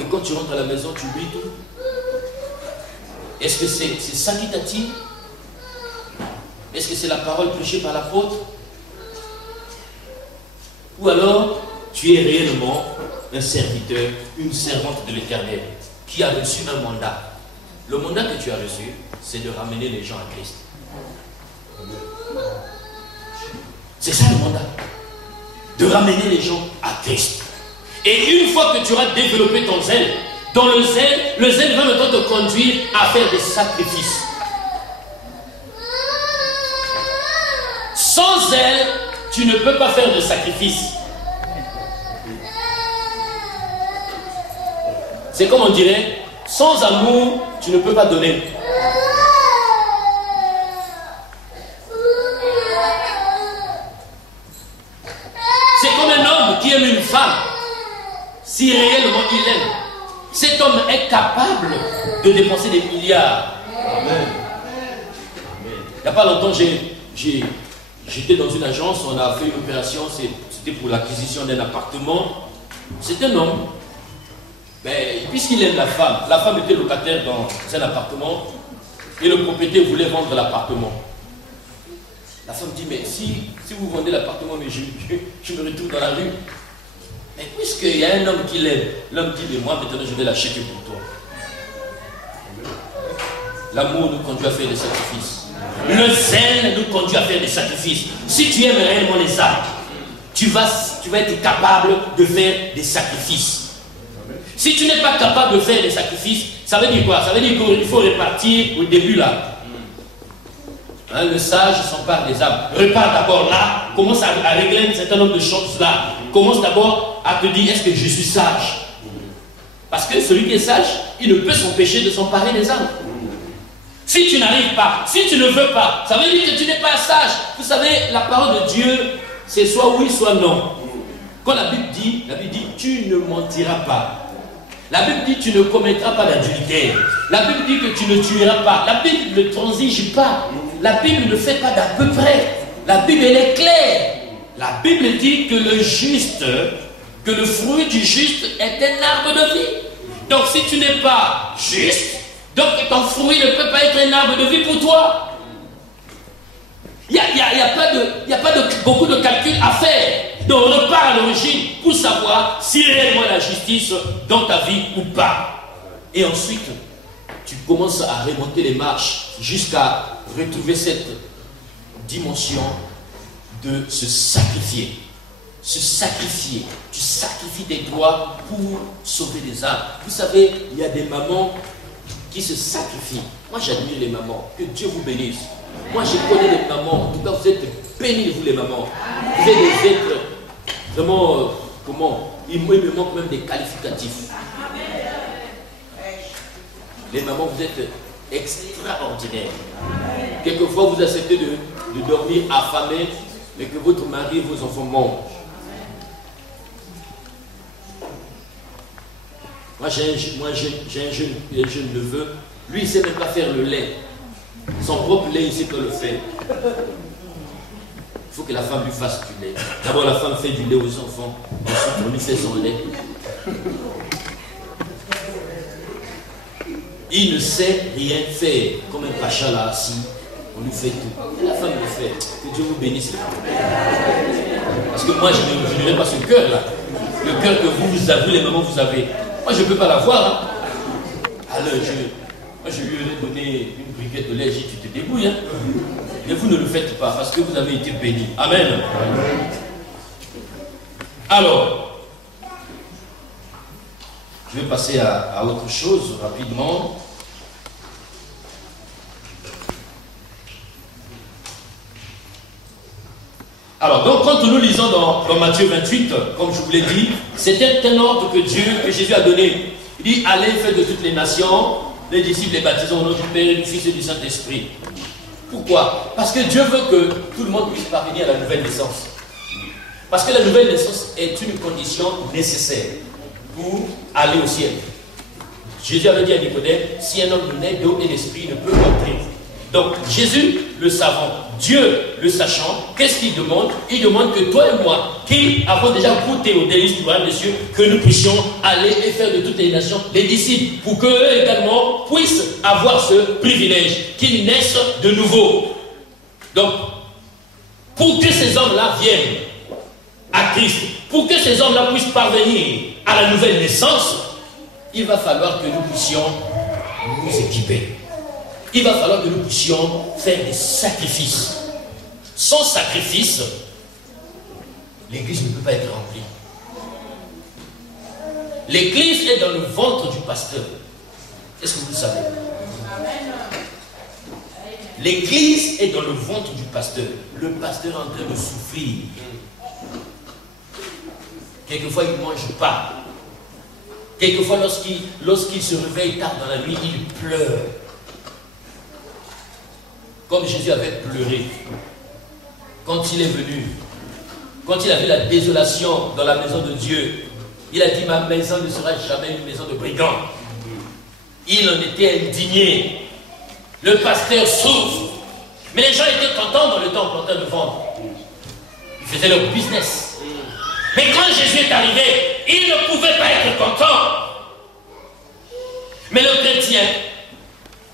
Et quand tu rentres à la maison, tu oublies tout. Est-ce que c'est ça qui t'attire? Est-ce que c'est la parole prêchée par l'apôtre? Ou alors, tu es réellement un serviteur, une servante de l'Éternel qui a reçu un mandat. Le mandat que tu as reçu, c'est de ramener les gens à Christ. C'est ça le mandat. De ramener les gens à Christ. Et une fois que tu auras développé ton zèle, dans le zèle va maintenant te conduire à faire des sacrifices. Sans zèle, tu ne peux pas faire de sacrifice. C'est comme on dirait, sans amour, tu ne peux pas donner. C'est comme un homme qui aime une femme. Si réellement il l'aime, cet homme est capable de dépenser des milliards. Amen. Il n'y a pas longtemps, j'étais dans une agence, on a fait une opération, c'était pour l'acquisition d'un appartement. C'est un homme. Mais puisqu'il aime la femme était locataire dans un appartement et le propriétaire voulait vendre l'appartement. La femme dit, mais si vous vendez l'appartement, mais je me retrouve dans la rue. Mais puisqu'il y a un homme qui l'aime, l'homme dit, mais moi maintenant je vais l'acheter pour toi. L'amour nous conduit à faire des sacrifices. Le zèle nous conduit à faire des sacrifices. Si tu aimes réellement les âmes, tu vas être capable de faire des sacrifices. Si tu n'es pas capable de faire des sacrifices, ça veut dire quoi? Ça veut dire qu'il faut répartir au début là. Hein, le sage s'empare des âmes. Répare d'abord là, commence à régler un certain nombre de choses là. Commence d'abord à te dire, est-ce que je suis sage? Parce que celui qui est sage, il ne peut s'empêcher de s'emparer des âmes. Si tu n'arrives pas, si tu ne veux pas, ça veut dire que tu n'es pas sage. Vous savez, la parole de Dieu, c'est soit oui, soit non. Quand la Bible dit, tu ne mentiras pas. La Bible dit, tu ne commettras pas d'adultère. La Bible dit que tu ne tueras pas. La Bible ne transige pas. La Bible ne fait pas d'à peu près. La Bible, elle est claire. La Bible dit que le juste, que le fruit du juste est un arbre de vie. Donc si tu n'es pas juste, donc ton fruit ne peut pas être un arbre de vie pour toi. Il n'y a pas beaucoup de calculs à faire. Donc on repart à l'origine pour savoir si réellement la justice dans ta vie ou pas. Et ensuite, tu commences à remonter les marches jusqu'à retrouver cette dimension de se sacrifier. Se sacrifier. Tu sacrifies tes droits pour sauver les âmes. Vous savez, il y a des mamans qui se sacrifient. Moi j'admire les mamans. Que Dieu vous bénisse. Moi je connais les mamans. En tout cas, vous êtes bénis, vous les mamans. Vous êtes des êtres vraiment, il me manque même des qualificatifs. Les mamans, vous êtes extraordinaire. Quelquefois, vous acceptez de dormir affamé, mais que votre mari et vos enfants mangent. Moi, j'ai un jeune neveu. Lui, il ne sait même pas faire le lait. Son propre lait, il sait pas le faire. Il faut que la femme lui fasse du lait. D'abord, la femme fait du lait aux enfants. Ensuite, on lui fait son lait. Il ne sait rien faire. Comme un pacha là assis, on lui fait tout. Et la femme le fait. Que Dieu vous bénisse. Parce que moi, je n'ai pas ce cœur là. Le cœur que vous avez, les mamans vous avez. Moi, je ne peux pas l'avoir. Hein. Alors, moi, je lui ai donné une briquette de lait. J'ai dit, tu te débrouilles. Hein. Mais vous ne le faites pas parce que vous avez été bénis. Amen. Alors, je vais passer à autre chose rapidement. Alors, donc, quand nous lisons dans Matthieu 28, comme je vous l'ai dit, c'était un ordre que Jésus a donné. Il dit, allez, faites de toutes les nations, les disciples les baptisons au nom du Père et du Fils et du Saint-Esprit. Pourquoi? Parce que Dieu veut que tout le monde puisse parvenir à la nouvelle naissance. Parce que la nouvelle naissance est une condition nécessaire pour aller au ciel. Jésus avait dit à Nicodème, si un homme naît d'eau et d'esprit, il ne peut entrer. Donc Jésus, le savant, Dieu, le sachant, qu'est-ce qu'il demande? Il demande que toi et moi, qui avons déjà goûté au délice du royaume des cieux, que nous puissions aller et faire de toutes les nations les disciples, pour qu'eux également puissent avoir ce privilège, qu'ils naissent de nouveau. Donc, pour que ces hommes-là viennent à Christ, pour que ces hommes-là puissent parvenir à la nouvelle naissance, il va falloir que nous puissions nous équiper. Il va falloir que nous puissions faire des sacrifices. Sans sacrifice, l'église ne peut pas être remplie. L'église est dans le ventre du pasteur. Est-ce que vous le savez? L'église est dans le ventre du pasteur. Le pasteur est en train de souffrir. Quelquefois, il ne mange pas. Quelquefois, lorsqu'il se réveille tard dans la nuit, il pleure. Comme Jésus avait pleuré quand il est venu, quand il a vu la désolation dans la maison de Dieu. Il a dit, ma maison ne sera jamais une maison de brigands. Il en était indigné. Le pasteur souffre. Mais les gens étaient contents dans le temple en train de vendre. Ils faisaient leur business. Mais quand Jésus est arrivé, ils ne pouvaient pas être contents. Mais le chrétien,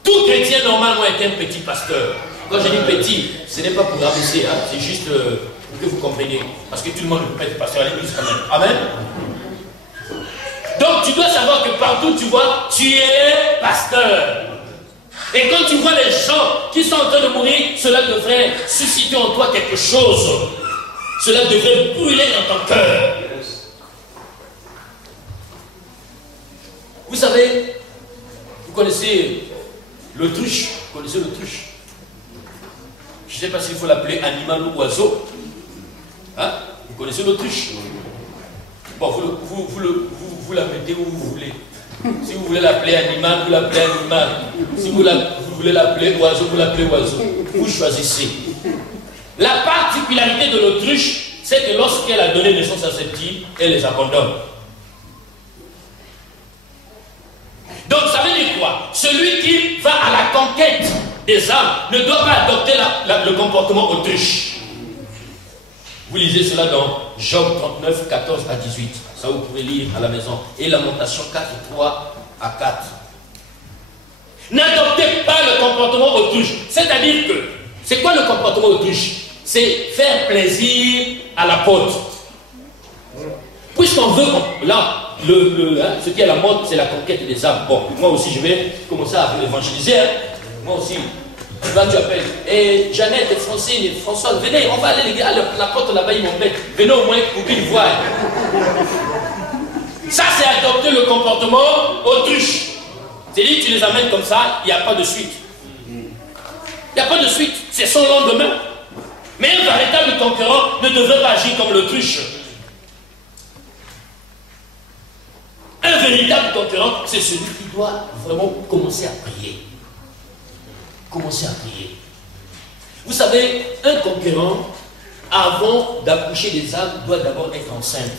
tout chrétien normalement est un petit pasteur. Quand je dis petit, ce n'est pas pour rabaisser, hein, c'est juste pour que vous compreniez. Parce que tout le monde ne peut pas être pasteur à l'église quand même. Amen. Donc tu dois savoir que partout tu vois, tu es pasteur. Et quand tu vois les gens qui sont en train de mourir, cela devrait susciter en toi quelque chose. Cela devrait brûler dans ton cœur. Vous savez, vous connaissez l'autruche. Vous connaissez l'autruche? Je ne sais pas s'il faut l'appeler animal ou oiseau. Hein? Vous connaissez l'autruche? Bon, vous la mettez où vous voulez. Si vous voulez l'appeler animal, vous l'appelez animal. Si vous voulez l'appeler oiseau, vous l'appelez oiseau. Vous choisissez. La particularité de l'autruche, c'est que lorsqu'elle a donné naissance à ses petits, elle les abandonne. Donc ça veut dire quoi? Celui qui va à la conquête des âmes ne doit pas adopter le comportement autruche. Vous lisez cela dans Job 39, 14 à 18. Ça vous pouvez lire à la maison. Et Lamentation 4, 3 à 4. N'adoptez pas le comportement autruche. C'est-à-dire que, c'est quoi le comportement autruche? C'est faire plaisir à la pote. Puisqu'on veut, là, ce qui est à la mode, c'est la conquête des âmes. Bon, moi aussi, je vais commencer à évangéliser. Hein. Moi aussi. Là, tu appelles. Et Jeannette, Francine et François, venez, on va aller, les gars, la porte là-bas, ils m'embêtent. Venez au moins pour qu'ils voient. Ça, c'est adopter le comportement autruche. C'est-à-dire, tu les amènes comme ça, il n'y a pas de suite. Il n'y a pas de suite. C'est son lendemain. Mais un véritable concurrent ne devrait pas agir comme l'autruche. Un véritable concurrent, c'est celui qui doit vraiment commencer à prier. Commencez à prier. Vous savez, un conquérant, avant d'accoucher des âmes, doit d'abord être enceinte.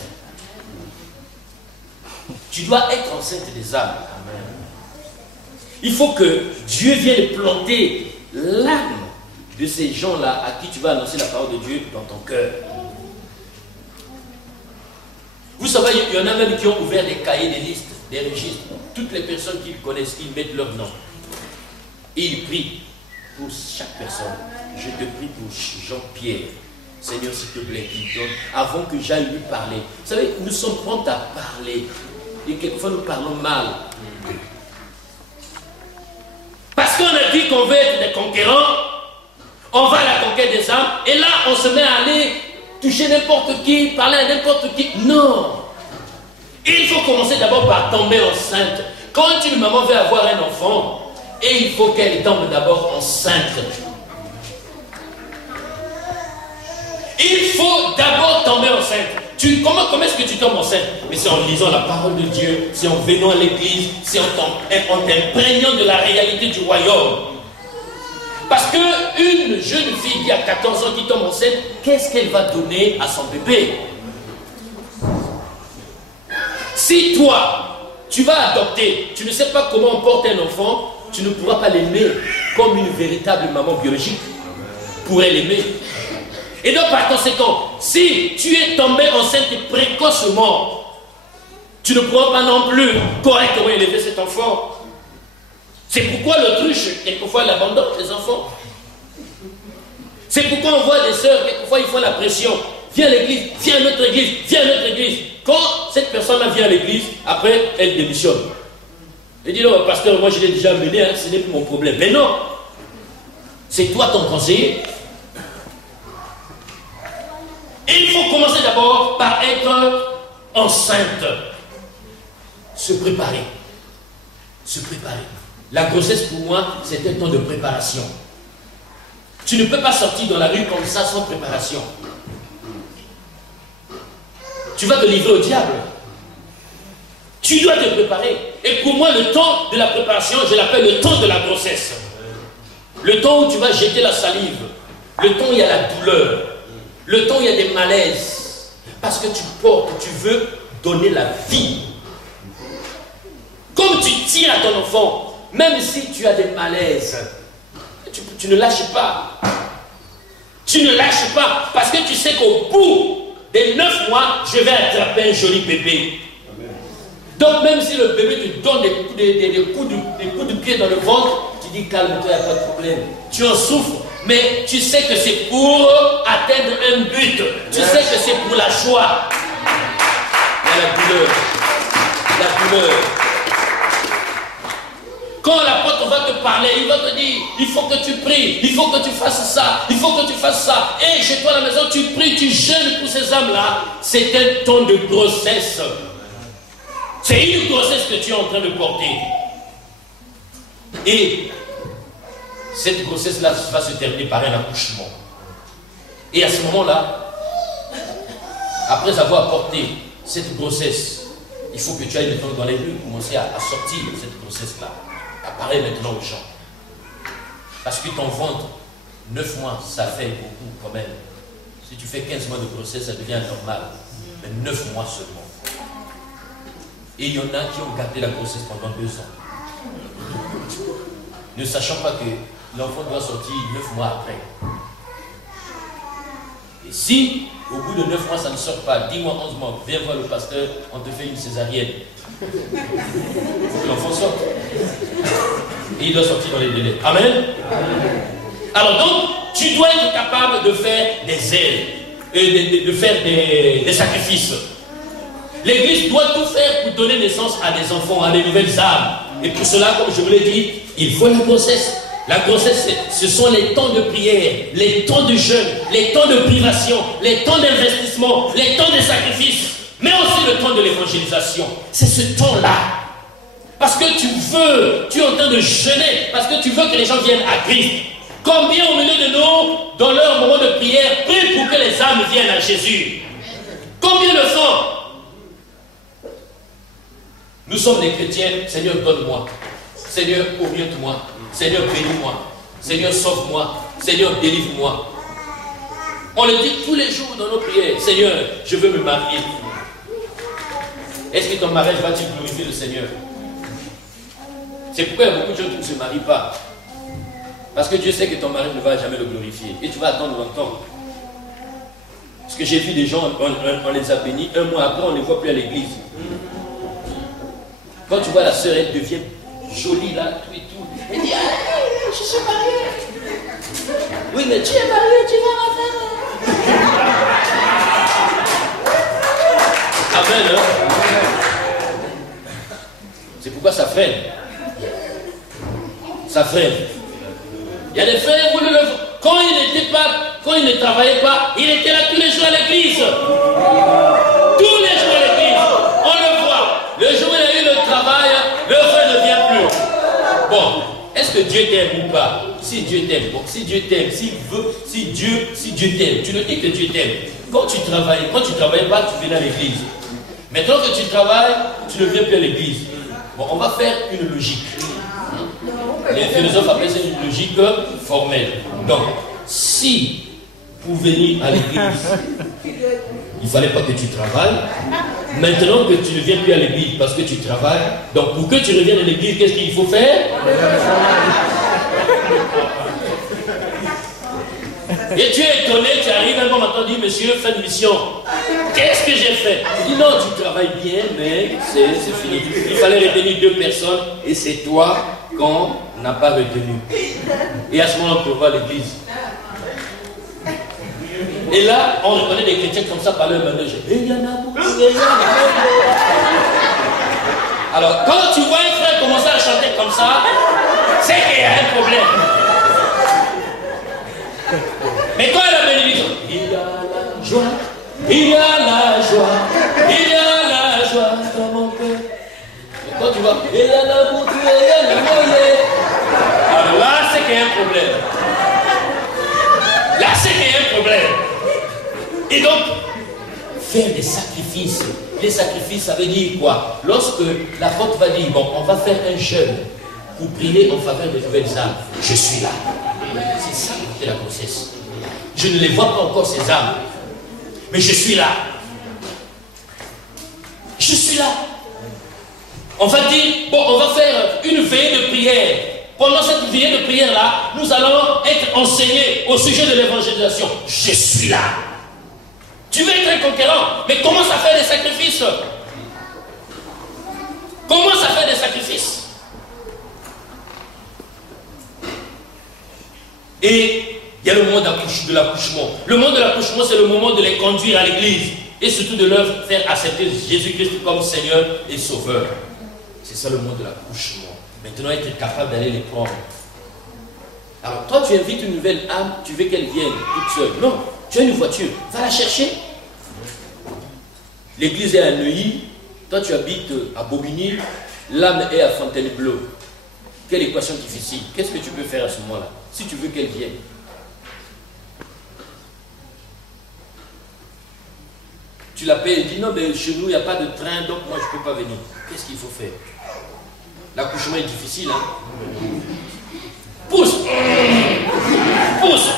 Tu dois être enceinte des âmes. Amen. Il faut que Dieu vienne planter l'âme de ces gens-là à qui tu vas annoncer la parole de Dieu dans ton cœur. Vous savez, il y en a même qui ont ouvert des cahiers, des listes, des registres. Toutes les personnes qu'ils connaissent, ils mettent leur nom. Et ils prient pour chaque personne. Je te prie pour Jean-Pierre. Seigneur, s'il te plaît, qu'il donne, avant que j'aille lui parler. Vous savez, nous sommes prompts à parler. Et quelquefois, nous parlons mal. Parce qu'on a dit qu'on veut être des conquérants, on va à la conquête des âmes, et là, on se met à aller toucher n'importe qui, parler à n'importe qui. Non. Il faut commencer d'abord par tomber enceinte. Quand une maman veut avoir un enfant, et il faut qu'elle tombe d'abord enceinte. Il faut d'abord tomber enceinte. Comment est-ce que tu tombes enceinte? Mais c'est en lisant la parole de Dieu, c'est en venant à l'église, c'est en t'imprégnant de la réalité du royaume. Parce qu'une jeune fille qui a 14 ans qui tombe enceinte, qu'est-ce qu'elle va donner à son bébé? Si toi, tu vas adopter, tu ne sais pas comment on porte un enfant, tu ne pourras pas l'aimer comme une véritable maman biologique pourrait l'aimer. Et donc par conséquent, si tu es tombé enceinte précocement, tu ne pourras pas non plus correctement élever cet enfant. C'est pourquoi l'autruche, quelquefois, elle abandonne les enfants. C'est pourquoi on voit des sœurs, quelquefois, ils font la pression. Viens à l'église, viens à notre église, viens à notre église. Quand cette personne-là vient à l'église, après, elle démissionne. Elle dit non, pasteur, moi je l'ai déjà mené, hein, ce n'est plus mon problème. Mais non, c'est toi ton conseiller. Et il faut commencer d'abord par être enceinte. Se préparer. Se préparer. La grossesse pour moi, c'est un temps de préparation. Tu ne peux pas sortir dans la rue comme ça sans préparation. Tu vas te livrer au diable. Tu dois te préparer. Et pour moi, le temps de la préparation, je l'appelle le temps de la grossesse. Le temps où tu vas jeter la salive. Le temps où il y a la douleur. Le temps où il y a des malaises. Parce que tu portes, tu veux donner la vie. Comme tu tiens à ton enfant, même si tu as des malaises, tu ne lâches pas. Tu ne lâches pas parce que tu sais qu'au bout des 9 mois, je vais attraper un joli bébé. Donc même si le bébé te donne des coups de pied dans le ventre, tu dis calme-toi, il n'y a pas de problème. Tu en souffres, mais tu sais que c'est pour atteindre un but. Tu sais que c'est pour la joie. Il y a la douleur. La douleur. Quand l'apôtre va te parler, il va te dire, il faut que tu pries, il faut que tu fasses ça, il faut que tu fasses ça. Et chez toi à la maison, tu pries, tu jeûnes pour ces âmes-là. C'est un temps de grossesse. C'est une grossesse que tu es en train de porter. Et cette grossesse-là va se terminer par un accouchement. Et à ce moment-là, après avoir porté cette grossesse, il faut que tu ailles maintenant dans les rues, commencer à sortir cette grossesse-là. Apparaît maintenant aux gens. Parce que ton ventre, 9 mois, ça fait beaucoup quand même. Si tu fais 15 mois de grossesse, ça devient normal. Mais 9 mois seulement. Et il y en a qui ont gardé la grossesse pendant 2 ans. Ne sachant pas que l'enfant doit sortir 9 mois après. Et si, au bout de 9 mois, ça ne sort pas, 10 mois, 11 mois, viens voir le pasteur, on te fait une césarienne. L'enfant sort. Et il doit sortir dans les délais. Amen. Amen. Alors donc, tu dois être capable de faire des ailes, de faire des sacrifices. L'Église doit tout faire pour donner naissance à des enfants, à des nouvelles âmes. Et pour cela, comme je vous l'ai dit, il faut la grossesse. La grossesse, ce sont les temps de prière, les temps de jeûne, les temps de privation, les temps d'investissement, les temps de sacrifice, mais aussi le temps de l'évangélisation. C'est ce temps-là. Parce que tu es en train de jeûner, parce que tu veux que les gens viennent à Christ. Combien au milieu de nous, dans leur moment de prière, prient pour que les âmes viennent à Jésus? Combien le font? Nous sommes des chrétiens. Seigneur, donne-moi. Seigneur, oriente-moi. Seigneur, bénis-moi. Seigneur, sauve-moi. Seigneur, délivre-moi. On le dit tous les jours dans nos prières. Seigneur, je veux me marier. Est-ce que ton mariage va-t-il glorifier le Seigneur? C'est pourquoi il y a beaucoup de gens qui ne se marient pas. Parce que Dieu sait que ton mari ne va jamais le glorifier. Et tu vas attendre longtemps. Parce que j'ai vu des gens, on les a bénis. Un mois après, on ne les voit plus à l'église. Quand tu vois la sœur, elle devient jolie là, tout et tout. Elle dit, ah, je suis mariée. Oui, mais tu es marié, tu vas la faire. Amen, hein? C'est pourquoi ça freine. Ça freine. Il y a des frères où quand il ne travaillait pas, il était là tous les jours à l'église. Tous les jours à l'église. On le voit. Le jour où il a eu le travail, le frère ne vient plus. Bon, est-ce que Dieu t'aime ou pas? Si Dieu t'aime, bon, si Dieu t'aime, s'il veut, si Dieu t'aime, tu le dis que Dieu t'aime. Quand tu travailles pas, tu viens à l'église. Maintenant que tu travailles, tu ne viens plus à l'église. Bon, on va faire une logique. Les philosophes appellent ça une logique formelle. Donc, si pour venir à l'église, il ne fallait pas que tu travailles, maintenant que tu ne viens plus à l'église parce que tu travailles, donc pour que tu reviennes à l'église, qu'est-ce qu'il faut faire? Et tu es étonné, tu arrives un bon matin, tu dis, monsieur, fais une mission. Qu'est-ce que j'ai fait? Il dit, non, tu travailles bien, mais c'est fini. Il fallait retenir 2 personnes et c'est toi qu'on n'a pas retenu. Et à ce moment-là, on te voit à l'église. Et là, on reconnaît des chrétiens comme ça par leur manège. Et il y en a beaucoup. Alors, quand tu vois un frère commencer à chanter comme ça, c'est qu'il y a un problème. Mais quand il a bénédiction, il y a la joie, il y a la joie, il y a la joie dans mon cœur. Et quand tu vois, il y a la boucle, il y a la moyenne. Alors là, c'est qu'il y a un problème. Là, c'est qu'il y a un problème. Et donc, faire des sacrifices. Les sacrifices, ça veut dire quoi? Lorsque l'apôtre va dire, bon, on va faire un jeûne pour prier en faveur des nouvelles âmes. Je suis là. C'est ça qui est la grossesse. Je ne les vois pas encore, ces âmes. Mais je suis là. Je suis là. On va dire, bon, on va faire une veillée de prière. Pendant cette veillée de prière-là, nous allons être enseignés au sujet de l'évangélisation. Je suis là. Tu veux être un conquérant, mais commence à faire des sacrifices. Commence à faire des sacrifices. Et il y a le moment de l'accouchement. Le moment de l'accouchement, c'est le moment de les conduire à l'église. Et surtout de leur faire accepter Jésus-Christ comme Seigneur et Sauveur. C'est ça le moment de l'accouchement. Maintenant, être capable d'aller les prendre. Alors, toi, tu invites une nouvelle âme, tu veux qu'elle vienne toute seule. Non, tu as une voiture, va la chercher. L'église est à Neuilly, toi tu habites à Bobigny, l'âme est à Fontainebleau. Quelle équation difficile? Qu'est-ce que tu peux faire à ce moment-là, si tu veux qu'elle vienne? Tu l'appelles et dis non, mais chez nous il n'y a pas de train, donc moi je ne peux pas venir. Qu'est-ce qu'il faut faire? L'accouchement est difficile, hein? Pousse! Pousse!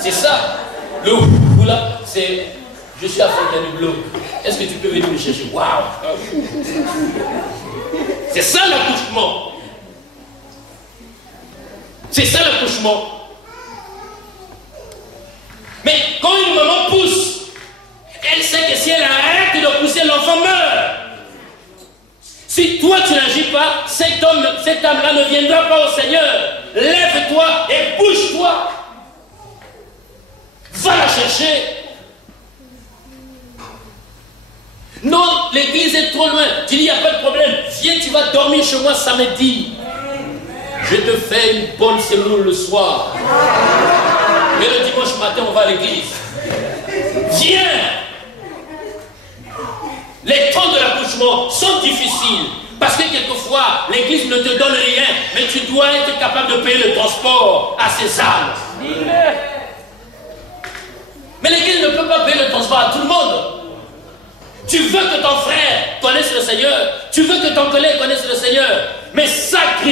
C'est ça. Le ou là, c'est je suis à Fontainebleau. Est-ce que tu peux venir me chercher? Waouh! C'est ça l'accouchement. C'est ça l'accouchement. Mais quand une maman pousse, elle sait que si elle arrête de pousser, l'enfant meurt. Si toi tu n'agis pas, cette âme-là ne viendra pas au Seigneur. Lève-toi et bouge-toi. Va la chercher. Non, l'église est trop loin. Tu dis, il n'y a pas de problème. Viens, tu vas dormir chez moi samedi. Je te fais une bonne cellule le soir. Mais le dimanche matin, on va à l'église. Viens. Les temps de l'accouchement sont difficiles. Parce que quelquefois, l'église ne te donne rien. Mais tu dois être capable de payer le transport à ces âmes. Mais l'église ne peut pas payer le transport à tout le monde. Tu veux que ton frère connaisse le Seigneur. Tu veux que ton collègue connaisse le Seigneur. Mais sacrifie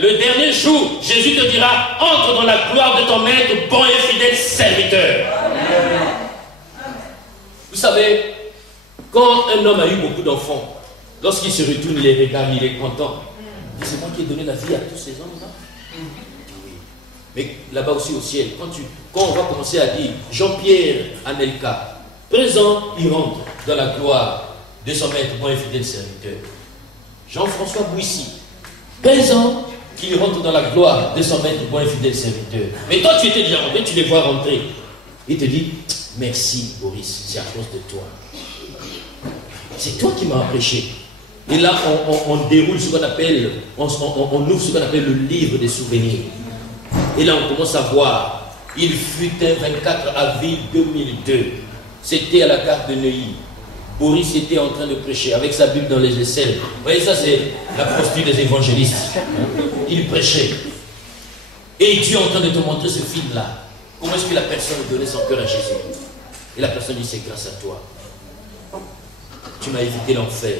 le dernier jour, Jésus te dira, entre dans la gloire de ton maître, bon et fidèle serviteur. Vous savez, quand un homme a eu beaucoup d'enfants, lorsqu'il se retourne, il les regarde, il est content. Il dit, c'est moi qui ai donné la vie à tous ces hommes-là. Oui. Mais là-bas aussi au ciel, quand on va commencer à dire Jean-Pierre Anelka, présent, il rentre dans la gloire de son maître, bon et fidèle serviteur. Jean-François Bouissy, présent, qu'il rentre dans la gloire de son maître, bon et fidèle serviteur. Mais toi, tu étais déjà rentré, tu les vois rentrer. Il te dit, merci Boris, c'est à cause de toi. C'est toi qui m'as empêché. Et là, on déroule ce qu'on appelle, on ouvre ce qu'on appelle le livre des souvenirs. Et là, on commence à voir. Il fut un 24 avril 2002. C'était à la gare de Neuilly. Boris était en train de prêcher avec sa Bible dans les aisselles. Vous voyez, ça, c'est la posture des évangélistes. Il prêchait. Et Dieu est en train de te montrer ce film-là. Comment est-ce que la personne donnait son cœur à Jésus? Et la personne dit, c'est grâce à toi. Tu m'as évité l'enfer.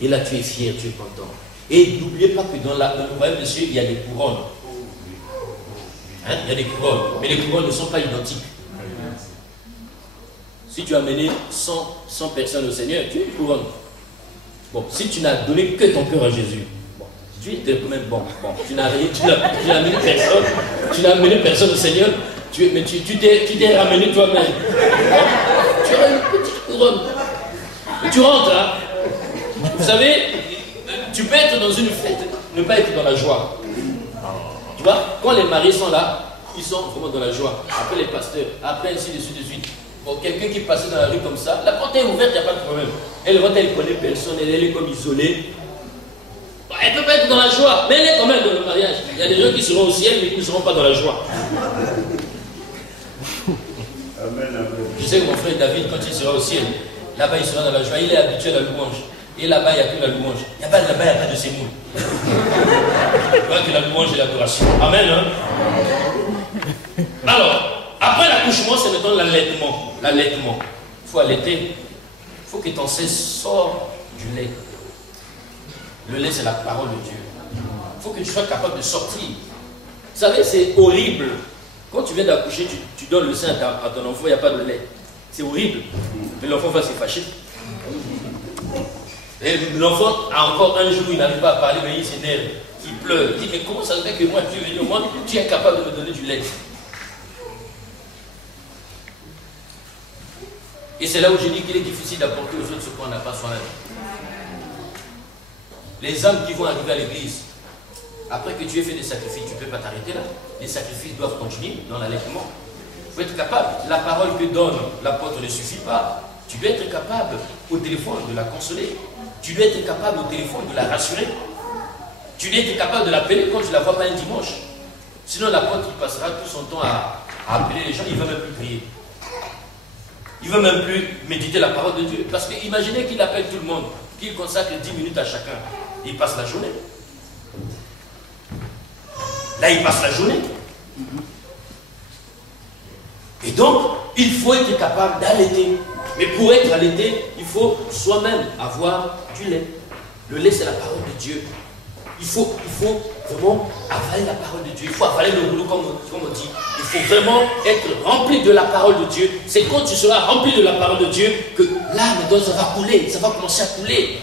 Et là, tu es fier, tu es content. Et n'oubliez pas que dans le royaume de Dieu, il y a des couronnes. Hein? Il y a des couronnes. Mais les couronnes ne sont pas identiques. Si tu as mené 100 personnes au Seigneur, tu es une couronne. Bon, si tu n'as donné que ton cœur à Jésus, bon, tu es quand même bon. Tu n'as amené personne. Tu n'as amené personne au Seigneur, mais tu t'es ramené toi-même. Tu as une petite couronne. Et tu rentres, hein. Vous savez, tu peux être dans une fête, ne pas être dans la joie. Tu vois, quand les mariés sont là, ils sont vraiment dans la joie. Après les pasteurs, après ainsi de suite. Bon, quelqu'un qui passait dans la rue comme ça, la porte est ouverte, il n'y a pas de problème. Elle rentre, elle ne connaît personne, elle est comme isolée. Elle ne peut pas être dans la joie, mais elle est quand même dans le mariage. Il y a des gens qui seront au ciel, mais qui ne seront pas dans la joie. Je sais que mon frère David, quand il sera au ciel, là-bas il sera dans la joie, il est habitué à la louange. Et là-bas, il n'y a que la louange. Là-bas, il n'y a pas de sémoule. Tu vois que la louange et l'adoration. Amen. Hein? Alors, après l'accouchement, c'est maintenant l'allaitement. L'allaitement. Il faut allaiter. Il faut que ton sein sorte du lait. Le lait, c'est la parole de Dieu. Il faut que tu sois capable de sortir. Vous savez, c'est horrible. Quand tu viens d'accoucher, tu donnes le sein à ton enfant, il n'y a pas de lait. C'est horrible. Mais l'enfant va se fâcher. Et l'enfant a encore un jour, il n'arrive pas à parler, mais il s'énerve, il pleure. Il dit, mais comment ça se fait que moi, tu es venu au monde, tu es incapable de me donner du lait? Et c'est là où je dis qu'il est difficile d'apporter aux autres ce qu'on n'a pas soi-même. Les âmes qui vont arriver à l'église, après que tu aies fait des sacrifices, tu ne peux pas t'arrêter là. Les sacrifices doivent continuer dans l'allaitement. Il faut être capable. La parole que donne l'apôtre ne suffit pas. Tu dois être capable au téléphone de la consoler. Tu dois être capable au téléphone de la rassurer. Tu dois être capable de l'appeler quand tu ne la vois pas un dimanche. Sinon l'apôtre il passera tout son temps à appeler les gens, il ne va même plus prier. Il ne va même plus méditer la parole de Dieu. Parce que imaginez qu'il appelle tout le monde, qu'il consacre 10 minutes à chacun. Il passe la journée. Là, il passe la journée. Et donc, il faut être capable d'allaiter. Mais pour être allaité, il faut soi-même avoir du lait. Le lait, c'est la parole de Dieu. Il faut vraiment avaler la parole de Dieu. Il faut avaler le rouleau, comme on dit. Il faut vraiment être rempli de la parole de Dieu. C'est quand tu seras rempli de la parole de Dieu que là, maintenant, ça va couler. Ça va commencer à couler.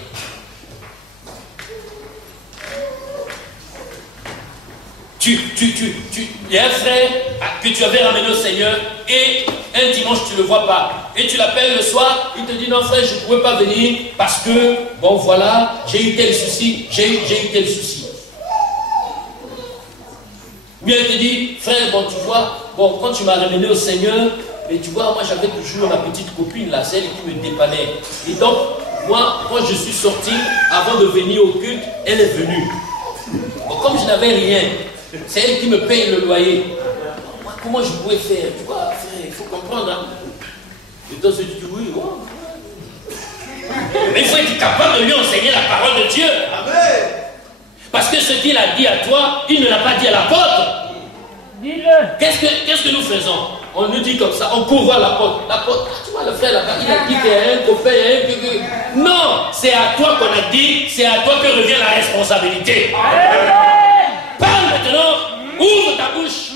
Il y a un frère que tu avais ramené au Seigneur et un dimanche tu ne le vois pas. Et tu l'appelles le soir, il te dit non frère, je ne pouvais pas venir parce que, bon voilà, j'ai eu tel souci, j'ai eu tel souci. Bien il te dit, frère, bon tu vois, bon quand tu m'as ramené au Seigneur, mais tu vois, moi j'avais toujours ma petite copine là, celle qui me dépannait. Et donc, moi, quand je suis sorti, avant de venir au culte, elle est venue. Bon, comme je n'avais rien, c'est elle qui me paye le loyer. Moi, comment je pouvais faire? Tu vois, frère, il faut comprendre. Hein? Et toi, tu dis oui. Oh. Mais il faut être capable de lui enseigner la parole de Dieu. Amen. Parce que ce qu'il a dit à toi, il ne l'a pas dit à l'apôtre. Dis-le. Qu'est-ce que nous faisons? on nous dit comme ça, on court voir la porte. La porte, tu vois le frère là-bas, il a dit qu'il y a un copain, il y a un... Non, c'est à toi qu'on a dit, c'est à toi que revient la responsabilité. Parle maintenant, ouvre ta bouche.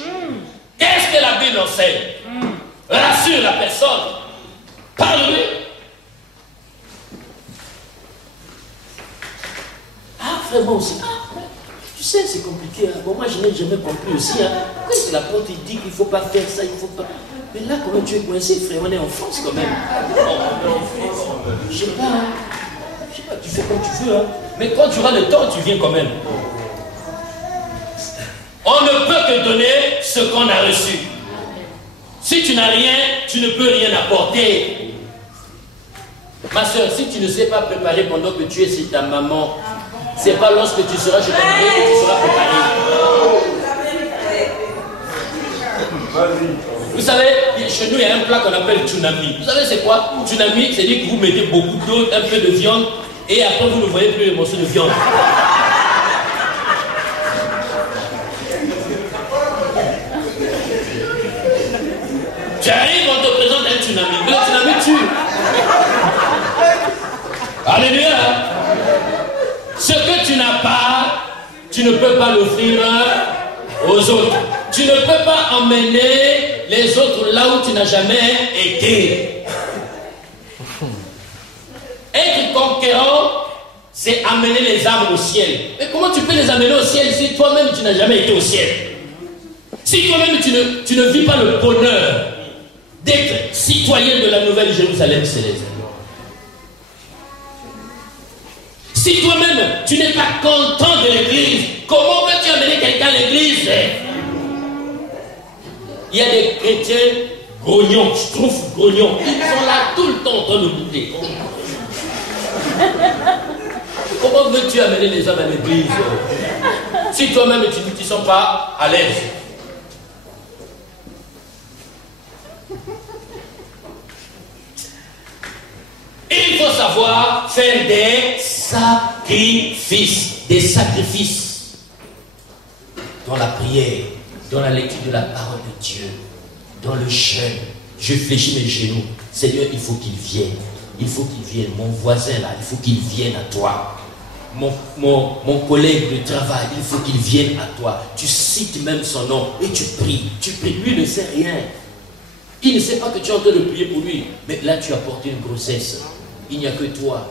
Qu'est-ce que la Bible enseigne? Rassure la personne. Parle-lui. Ah, frère, moi aussi. Ah, tu sais, c'est compliqué. Hein. Bon, moi, je n'ai jamais compris aussi. Hein. Pourquoi est-ce que la porte il dit qu'il ne faut pas faire ça, il ne faut pas... Mais là, comment tu es coincé, frère? On est en France quand même. Je sais pas. Je sais pas, tu fais comme tu veux. Hein. Mais quand tu auras le temps, tu viens quand même. On ne peut que donner ce qu'on a reçu. Si tu n'as rien, tu ne peux rien apporter. Ma soeur, si tu ne sais pas préparer pendant que tu es chez ta maman, c'est pas lorsque tu seras chez ta mère que tu seras préparé. Vous savez, chez nous, il y a un plat qu'on appelle tsunami. Vous savez c'est quoi? Tsunami, c'est dire que vous mettez beaucoup d'eau, un peu de viande, et après vous ne voyez plus les morceaux de viande. Tu arrives, on te présente un tsunami. Mais le tsunami tue. Alléluia. Ce que tu n'as pas, tu ne peux pas l'offrir aux autres. Tu ne peux pas emmener les autres là où tu n'as jamais été. Être conquérant, c'est amener les âmes au ciel. Mais comment tu peux les amener au ciel si toi-même tu n'as jamais été au ciel? Si toi-même tu ne vis pas le bonheur d'être citoyen de la nouvelle Jérusalem céleste. Si toi-même tu n'es pas content de l'église, comment peux-tu amener quelqu'un à l'église? Il y a des chrétiens grognons, je trouve grognons. Ils sont là tout le temps en train de goûter. Comment veux-tu amener les hommes à l'église si toi-même tu ne te sens pas à l'aise? Il faut savoir faire des sacrifices dans la prière, dans la lecture de la parole de Dieu, dans le jeûne. Je fléchis mes genoux. Seigneur, il faut qu'il vienne. Il faut qu'il vienne. Mon voisin là, il faut qu'il vienne à toi. Mon collègue de travail, il faut qu'il vienne à toi. Tu cites même son nom et tu pries. Lui ne sait rien. Il ne sait pas que tu es en train de prier pour lui. Mais là, tu as porté une grossesse. Il n'y a que toi.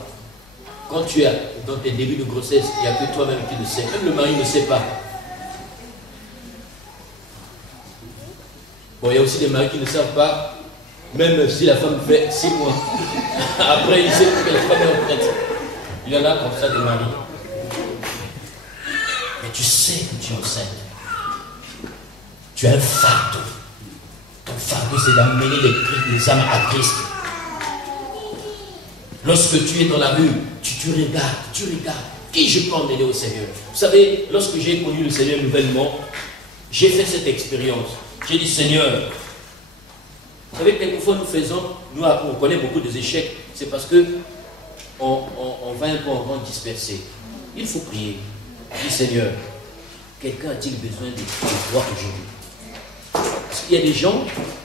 Quand tu es dans tes débuts de grossesse, il n'y a que toi-même qui le sais. Même le mari ne sait pas. Bon, il y a aussi des maris qui ne savent pas, même si la femme fait 6 mois. Après, il sait que la femme est enceinte. Il y en a comme ça des maris. Mais tu sais que tu es enceinte. Tu as un fardeau. Ton fardeau, c'est d'amener les âmes à Christ. Lorsque tu es dans la rue, tu regardes. Qui je peux emmener au Seigneur? Vous savez, lorsque j'ai connu le Seigneur nouvellement, j'ai fait cette expérience. J'ai dit, Seigneur, vous savez, quelquefois nous on connaît beaucoup des échecs, c'est parce que on va un peu en rang dispersé. Il faut prier. Je dis, Seigneur, quelqu'un a-t-il besoin de toi aujourd'hui? Parce qu'il y a des gens,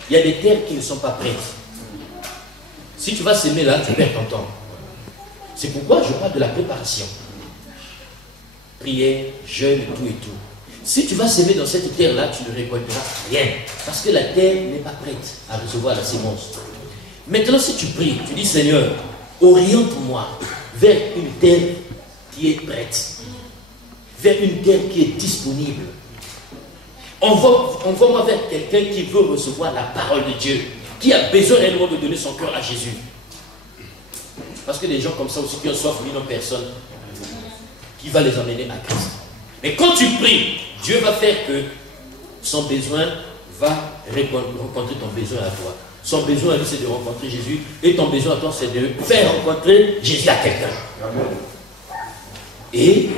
il y a des terres qui ne sont pas prêtes. Si tu vas s'aimer là, tu perds ton temps. C'est pourquoi je parle de la préparation. Prière, jeûne, tout et tout. Si tu vas s'aimer dans cette terre-là, tu ne récolteras rien. Parce que la terre n'est pas prête à recevoir la sémence. Maintenant, si tu pries, tu dis, Seigneur, oriente-moi vers une terre qui est prête. Vers une terre qui est disponible. Envoie-moi vers quelqu'un qui veut recevoir la parole de Dieu. Qui a besoin réellement de donner son cœur à Jésus. Parce que des gens comme ça aussi qui ont soif, ils n'ont personne qui va les emmener à Christ. Mais quand tu pries, Dieu va faire que son besoin va rencontrer ton besoin à toi. Son besoin à lui, c'est de rencontrer Jésus. Et ton besoin à toi, c'est de faire rencontrer Jésus à quelqu'un. Et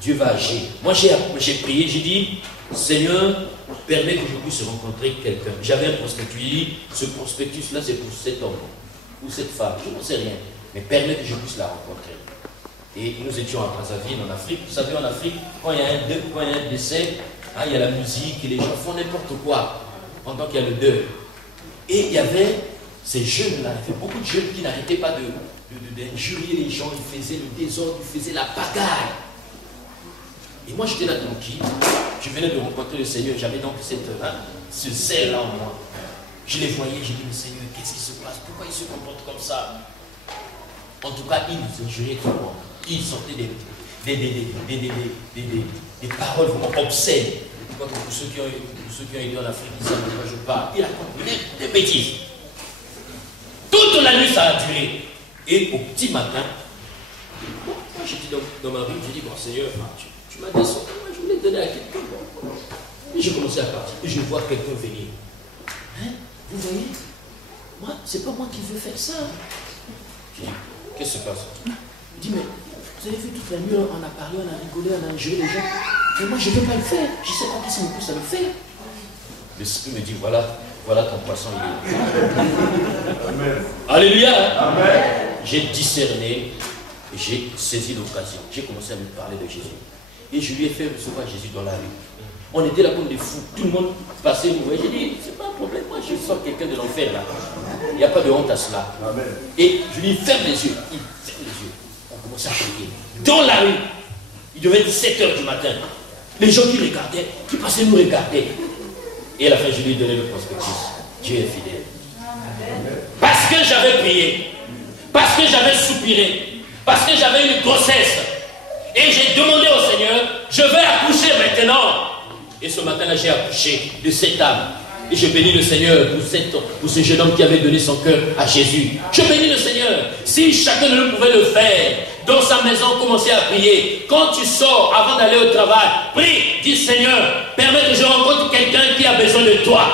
Dieu va agir. Moi, j'ai prié, j'ai dit, Seigneur, permets que je puisse rencontrer quelqu'un. J'avais un prospectus. Ce prospectus-là, c'est pour cet homme ou cette femme. Je ne sais rien. Mais permets que je puisse la rencontrer. Et nous étions à Brazzaville, en Afrique. Vous savez, en Afrique, quand il y a un décès, il y a la musique et les gens font n'importe quoi pendant qu'il y a le deuil. Et il y avait ces jeunes-là, il y avait beaucoup de jeunes qui n'arrêtaient pas d'injurier les gens, ils faisaient le désordre, ils faisaient la bagarre. Et moi j'étais là tranquille, je venais de rencontrer le Seigneur, j'avais donc ce zèle-là en moi. Je les voyais, j'ai dit, mais Seigneur, qu'est-ce qui se passe? Pourquoi ils se comportent comme ça? En tout cas, ils nous injuriaient tout le monde. Ils sortaient des paroles vraiment obscènes. Pour ceux qui ont été en Afrique, ils savent de quoi je parle. Ils racontent des bêtises. Toute la nuit, ça a duré. Et au petit matin, moi j'étais dans ma rue, j'ai dit, bon Seigneur, tu m'as descendu, moi je voulais te donner à quelqu'un. Et j'ai commencé à partir. Et je vois quelqu'un venir. Hein? Vous voyez? Moi, c'est pas moi qui veux faire ça. J'ai dit, qu'est-ce qui se passe? Il dit, mais vous avez vu toute la nuit, on a parlé, on a rigolé, on a injuré les gens. Mais moi, je ne veux pas le faire. Je ne sais pas qui me pousse à le faire. L'Esprit me dit, voilà ton poisson, il est là. Amen. Alléluia. Amen. J'ai discerné, j'ai saisi l'occasion. J'ai commencé à me parler de Jésus. Et je lui ai fait recevoir Jésus dans la rue. On était là comme des fous. Tout le monde passait, vous voyez. J'ai dit, c'est pas un problème. Moi, je sens quelqu'un de l'enfer là. Il n'y a pas de honte à cela. Amen. Et je lui ferme les yeux. Il ferme les yeux. On commençait à prier. Dans la rue, il devait être 7 h du matin. Les gens qui regardaient, qui passaient nous regardaient. Et à la fin, je lui ai donné le prospectus. Dieu est fidèle. Amen. Parce que j'avais prié. Parce que j'avais soupiré. Parce que j'avais une grossesse. Et j'ai demandé au Seigneur, je vais accoucher maintenant. Et ce matin-là, j'ai accouché de cette âme. Et je bénis le Seigneur pour ce jeune homme qui avait donné son cœur à Jésus. Je bénis le Seigneur. Si chacun de nous pouvait le faire, dans sa maison, commencer à prier. Quand tu sors, avant d'aller au travail, prie, dis Seigneur, permets que je rencontre quelqu'un qui a besoin de toi.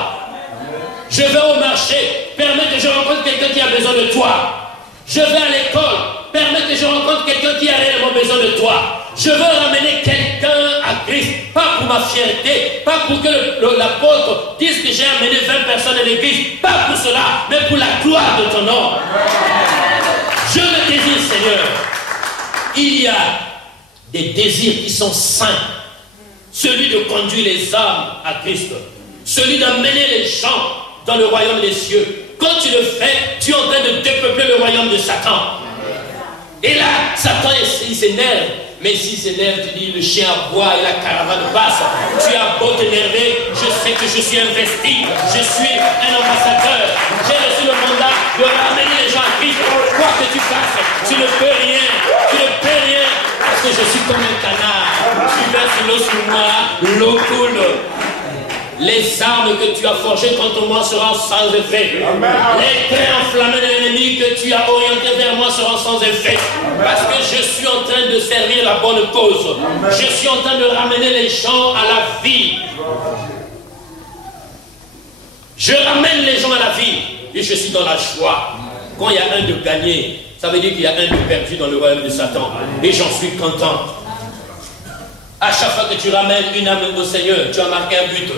Je vais au marché, permets que je rencontre quelqu'un qui a besoin de toi. Je vais à l'école, permets que je rencontre quelqu'un qui a réellement besoin de toi. Je veux ramener quelqu'un à Christ, pas pour ma fierté, pas pour que l'apôtre dise que j'ai amené 20 personnes à l'église, pas pour cela, mais pour la gloire de ton nom. Je le désire, Seigneur. Il y a des désirs qui sont saints. Celui de conduire les âmes à Christ, celui d'amener les gens dans le royaume des cieux. Quand tu le fais, tu es en train de dépeupler le royaume de Satan. Et là, Satan, il s'énerve. Mais si s'énerve, tu dis le chien aboie et la caravane passe. Tu as beau t'énerver, je sais que je suis investi. Je suis un ambassadeur. J'ai reçu le mandat de ramener les gens à Christ. Quoi que tu fasses, tu ne peux rien. Tu ne peux rien. Parce que je suis comme un canard. Tu verses l'eau sur moi, l'eau coule. Les armes que tu as forgées contre moi seront sans effet. Amen. Les traits enflammés de l'ennemi que tu as orientés vers moi seront sans effet. Amen. Parce que je suis en train de servir la bonne cause. Amen. Je suis en train de ramener les gens à la vie. Je ramène les gens à la vie. Et je suis dans la joie. Quand il y a un de gagné, ça veut dire qu'il y a un de perdu dans le royaume de Satan. Et j'en suis content. À chaque fois que tu ramènes une âme au Seigneur, tu as marqué un but.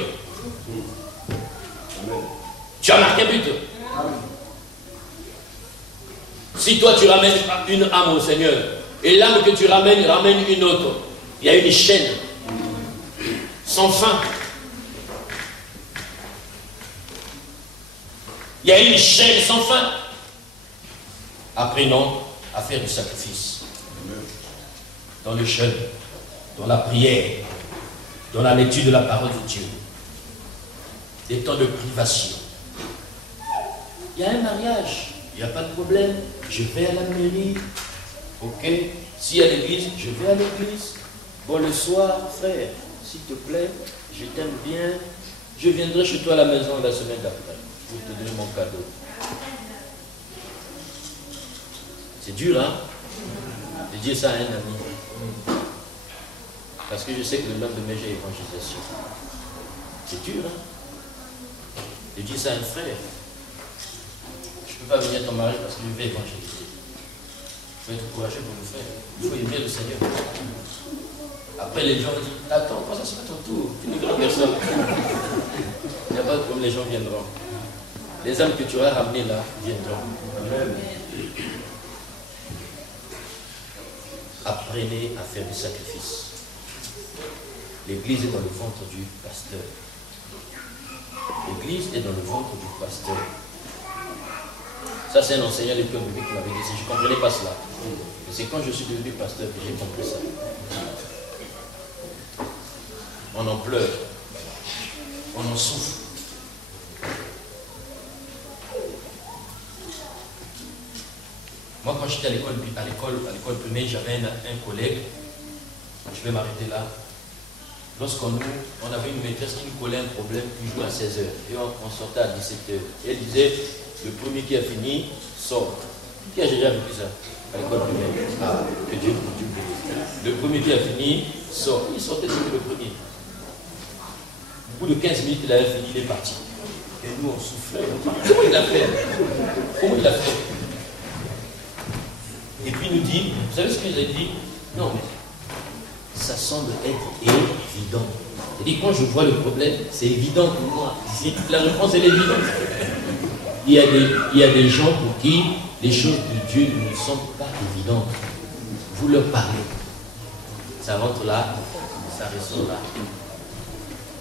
Tu as marqué but. Si toi tu ramènes une âme au Seigneur, et l'âme que tu ramènes une autre, il y a une chaîne sans fin. Il y a une chaîne sans fin. Apprenons à faire du sacrifice. Dans le jeûne, dans la prière, dans la lecture de la parole de Dieu. Des temps de privation. Il y a un mariage, il n'y a pas de problème. Je vais à la mairie. Ok. S'il y a l'église, je vais à l'église. Bon, le soir, frère, s'il te plaît, je t'aime bien. Je viendrai chez toi à la maison la semaine d'après pour te donner mon cadeau. C'est dur, hein, de dire ça à un ami. Parce que je sais que le lendemain, j'ai évangélisation. C'est dur, hein, de dire ça à un frère. Je ne peux pas venir à ton mariage parce que je vais évangéliser. Il faut être courageux pour le faire. Il faut aimer le Seigneur. Après, les gens disent, attends, quand ça sera ton tour, tu n'es grande personne. Il n'y a pas de problème, les gens viendront. Les âmes que tu auras ramenées là viendront. Amen. Apprenez à faire du sacrifice. L'église est dans le ventre du pasteur. L'église est dans le ventre du pasteur. Ça, c'est un enseignant de l'école biblique qui m'avait dit. Je ne comprenais pas cela. Et c'est quand je suis devenu pasteur que j'ai compris ça. On en pleure. On en souffre. Moi, quand j'étais à l'école primaire, j'avais un collègue. Je vais m'arrêter là. Lorsqu'on avait une maîtresse qui nous collait un problème, qui jouait à 16h. Et on sortait à 17h. Et elle disait, le premier qui a fini, sort. Qui a déjà vécu ça à l'école primaire? Ah, que Dieu bénisse. Le premier qui a fini, sort. Il sortait toujours le premier. Au bout de 15 minutes, il avait fini, il est parti. Et nous, on soufflait. Comment il a fait? Comment il a fait? Et puis il nous dit, vous savez ce qu'il a dit? Non, mais ça semble être évident. Il dit, quand je vois le problème, c'est évident pour moi. La réponse, elle est évidente. Il y a des gens pour qui les choses de Dieu ne sont pas évidentes. Vous leur parlez. Ça rentre là, ça ressort là.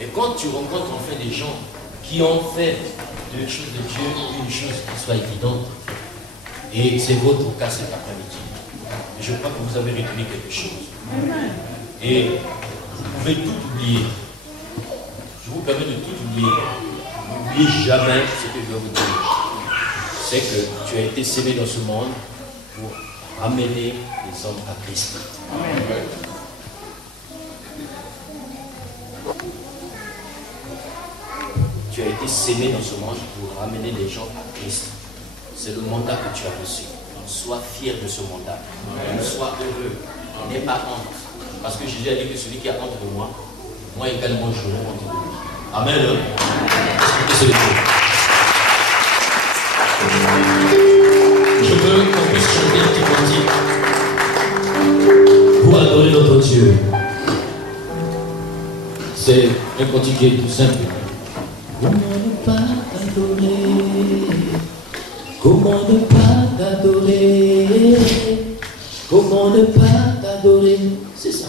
Et quand tu rencontres enfin des gens qui ont fait de la chose de Dieu une chose qui soit évidente, et c'est votre cas cet après-midi, je crois que vous avez retenu quelque chose. Et vous pouvez tout oublier. Je vous permets de tout oublier. N'oubliez jamais ce que je vais vous dire. C'est que tu as été sémé dans ce monde pour ramener les hommes à Christ. Amen. Tu as été sémé dans ce monde pour ramener les gens à Christ. C'est le mandat que tu as reçu. Sois fier de ce mandat. Sois heureux. N'aie pas honte. Parce que Jésus a dit que celui qui a honte de moi, moi également j'aurai honte de lui. Amen. Je veux qu'on puisse chanter un petit cantique pour adorer notre Dieu. C'est un cantique qui est tout simple. Comment ne pas t'adorer? Comment ne pas t'adorer? Comment ne pas t'adorer? C'est ça.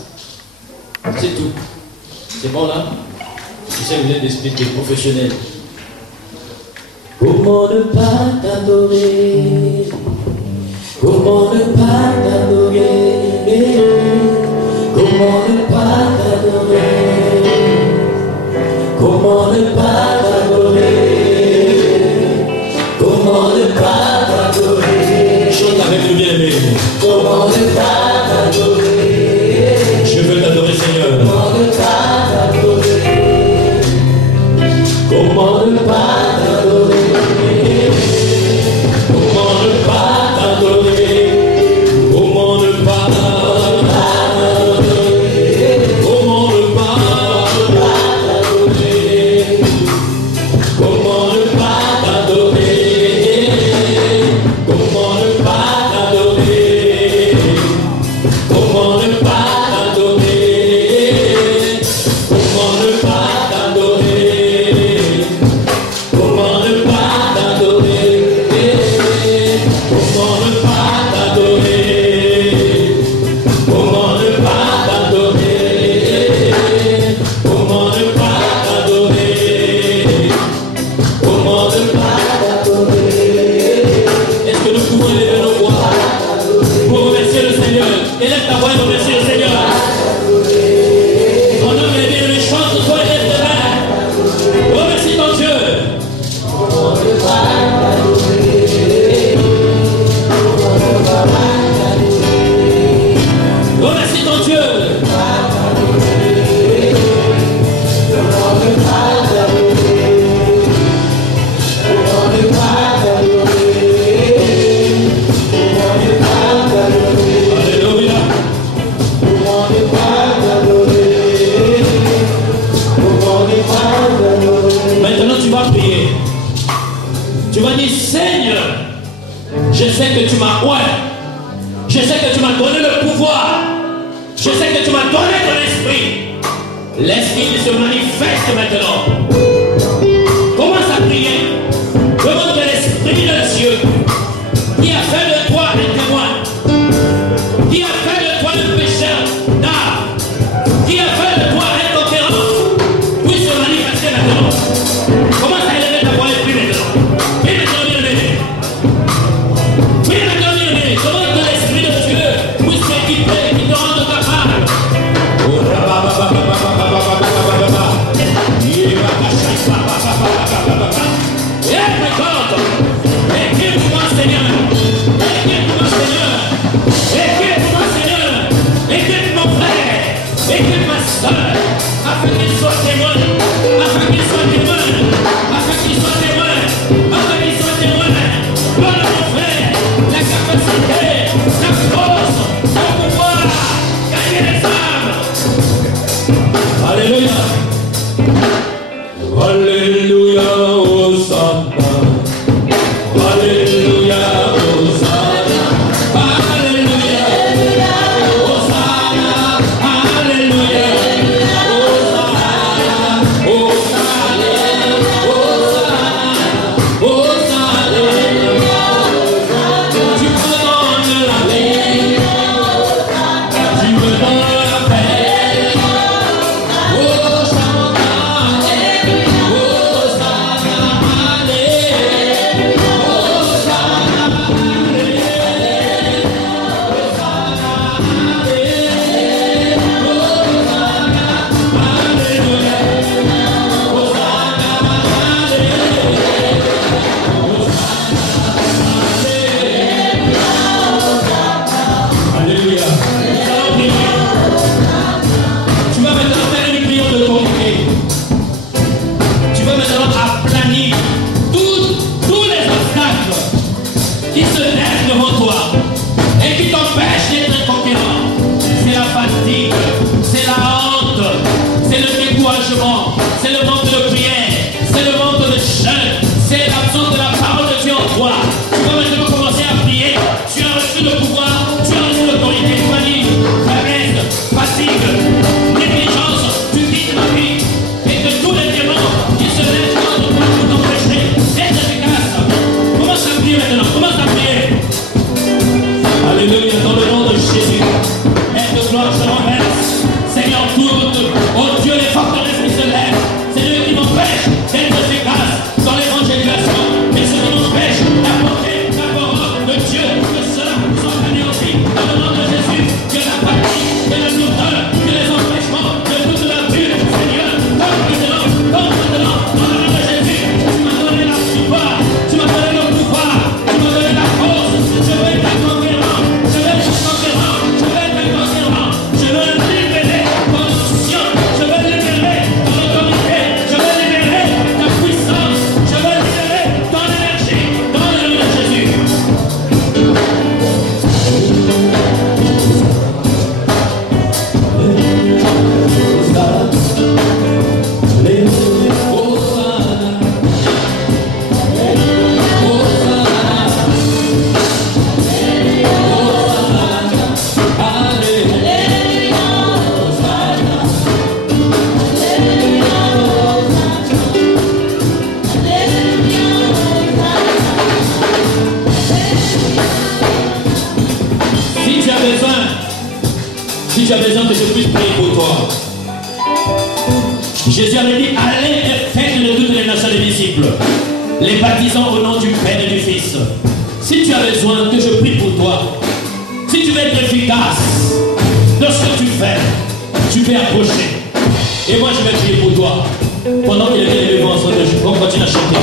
C'est tout. C'est bon là? Je sais que vous êtes des professionnels. Comment ne pas t'adorer? Comment ne pas t'adorer? Comment ne pas t'adorer? Comment ne pas t'adorer? Comment ne pas t'adorer? Chante avec le bien-aimé. Comment ne pas t'adorer? Je veux t'adorer, Seigneur. Comment ne pas t'adorer? Comment ne pas t'adorer? Comment ne pas t'adorer? Comment ne pas t'adorer? Comment ne pas t'adorer? Comment ne pas t'adorer? Comment ne pas t'adorer? Comment ne pas t'adorer? Comment ne pas t'adorer? Comment ne pas t'adorer? Comment ne pas t'adorer? Comment ne pas t'adorer? Comment ne pas t'adorer? Comment ne pas t'adorer? Est-ce que nous pouvons lever nos voix pour remercier le Seigneur? Élève ta voix et remercier le Seigneur. Ton nom est bien, les chances soient élève tes mains. Remercie ton Dieu. Remercie ton Dieu. Alléluia. Maintenant tu vas prier. Tu vas dire, Seigneur, je sais que tu m'as oint. Je sais que tu m'as donné le pouvoir. Je sais que tu m'as donné ton esprit. L'esprit se manifeste maintenant. Commence à prier. Demande que l'esprit de Dieu, qui a fait de toi un témoin, qui a fait de toi un pécheur d'âme, qui a fait de toi un conquérant, puisse se manifester maintenant. Commence à équipe ma soeur, afin qu'il soit témoin, afin qu'il soit témoin, afin qu'il soit témoin, afin qu'il soit témoin. Donne à mon frère la capacité, la force, le pouvoir, gagner les âmes. Alléluia. Alléluia, Hosanna. Alléluia, Hosanna. Alléluia, Hosanna. Alléluia, Hosanna. Hosanna, Hosanna, Hosanna. Tu me donnes la vie, tu me donnes la paix. Hosanna, alléluia. Tu vas maintenant faire une prière d'autorité. Tu vas maintenant aplanir tous les obstacles qui se dressent devant toi et qui t'empêchent d'être un conquérant. C'est la fatigue, c'est la honte, c'est le découragement, c'est le manque de prière, c'est le manque de jeûne, c'est l'absence de la parole de Dieu en toi. Tu vas maintenant commencer à prier. Tu as reçu le pouvoir, tu as reçu l'autorité. Famille, paresse, fatigue, négligence, tu quittes ma vie et que tous les démons qui se lèvent contre toi pour t'empêcher d'être efficace. Commence à prier maintenant, commence à prier. Alléluia, dans le nom de Jésus. Et de gloire se renverse. Seigneur, toute, oh Dieu, les forteresses qui se lèvent, c'est eux qui m'empêchent d'être efficace dans l'évangélisation. Mais ce qui m'empêche d'apporter la parole de Dieu, que cela soit anéanti. Dans le nom de Jésus, que la fatigue, que la lourdeur, que les empêchements, que toute la vue, Seigneur, comme maintenant, dans le nom de Jésus, tu m'as donné la pouvoir, tu m'as donné le pouvoir, tu m'as donné la force. Je vais être un conquérant, je vais être un conquérant, je vais être un conquérant, je veux libérer ton institution, je veux libérer ton autorité, je veux libérer ta puissance, je veux libérer ton énergie, dans le nom de Jésus. Si tu as besoin que je puisse prier pour toi, Jésus avait dit, allez et faites de toutes les nations des disciples, les baptisant au nom du Père et du Fils. Si tu as besoin que je prie pour toi, si tu veux être efficace dans ce que tu fais, tu peux approcher. Et moi je vais prier pour toi. Pendant qu'il est levé ensemble, on continue à chanter.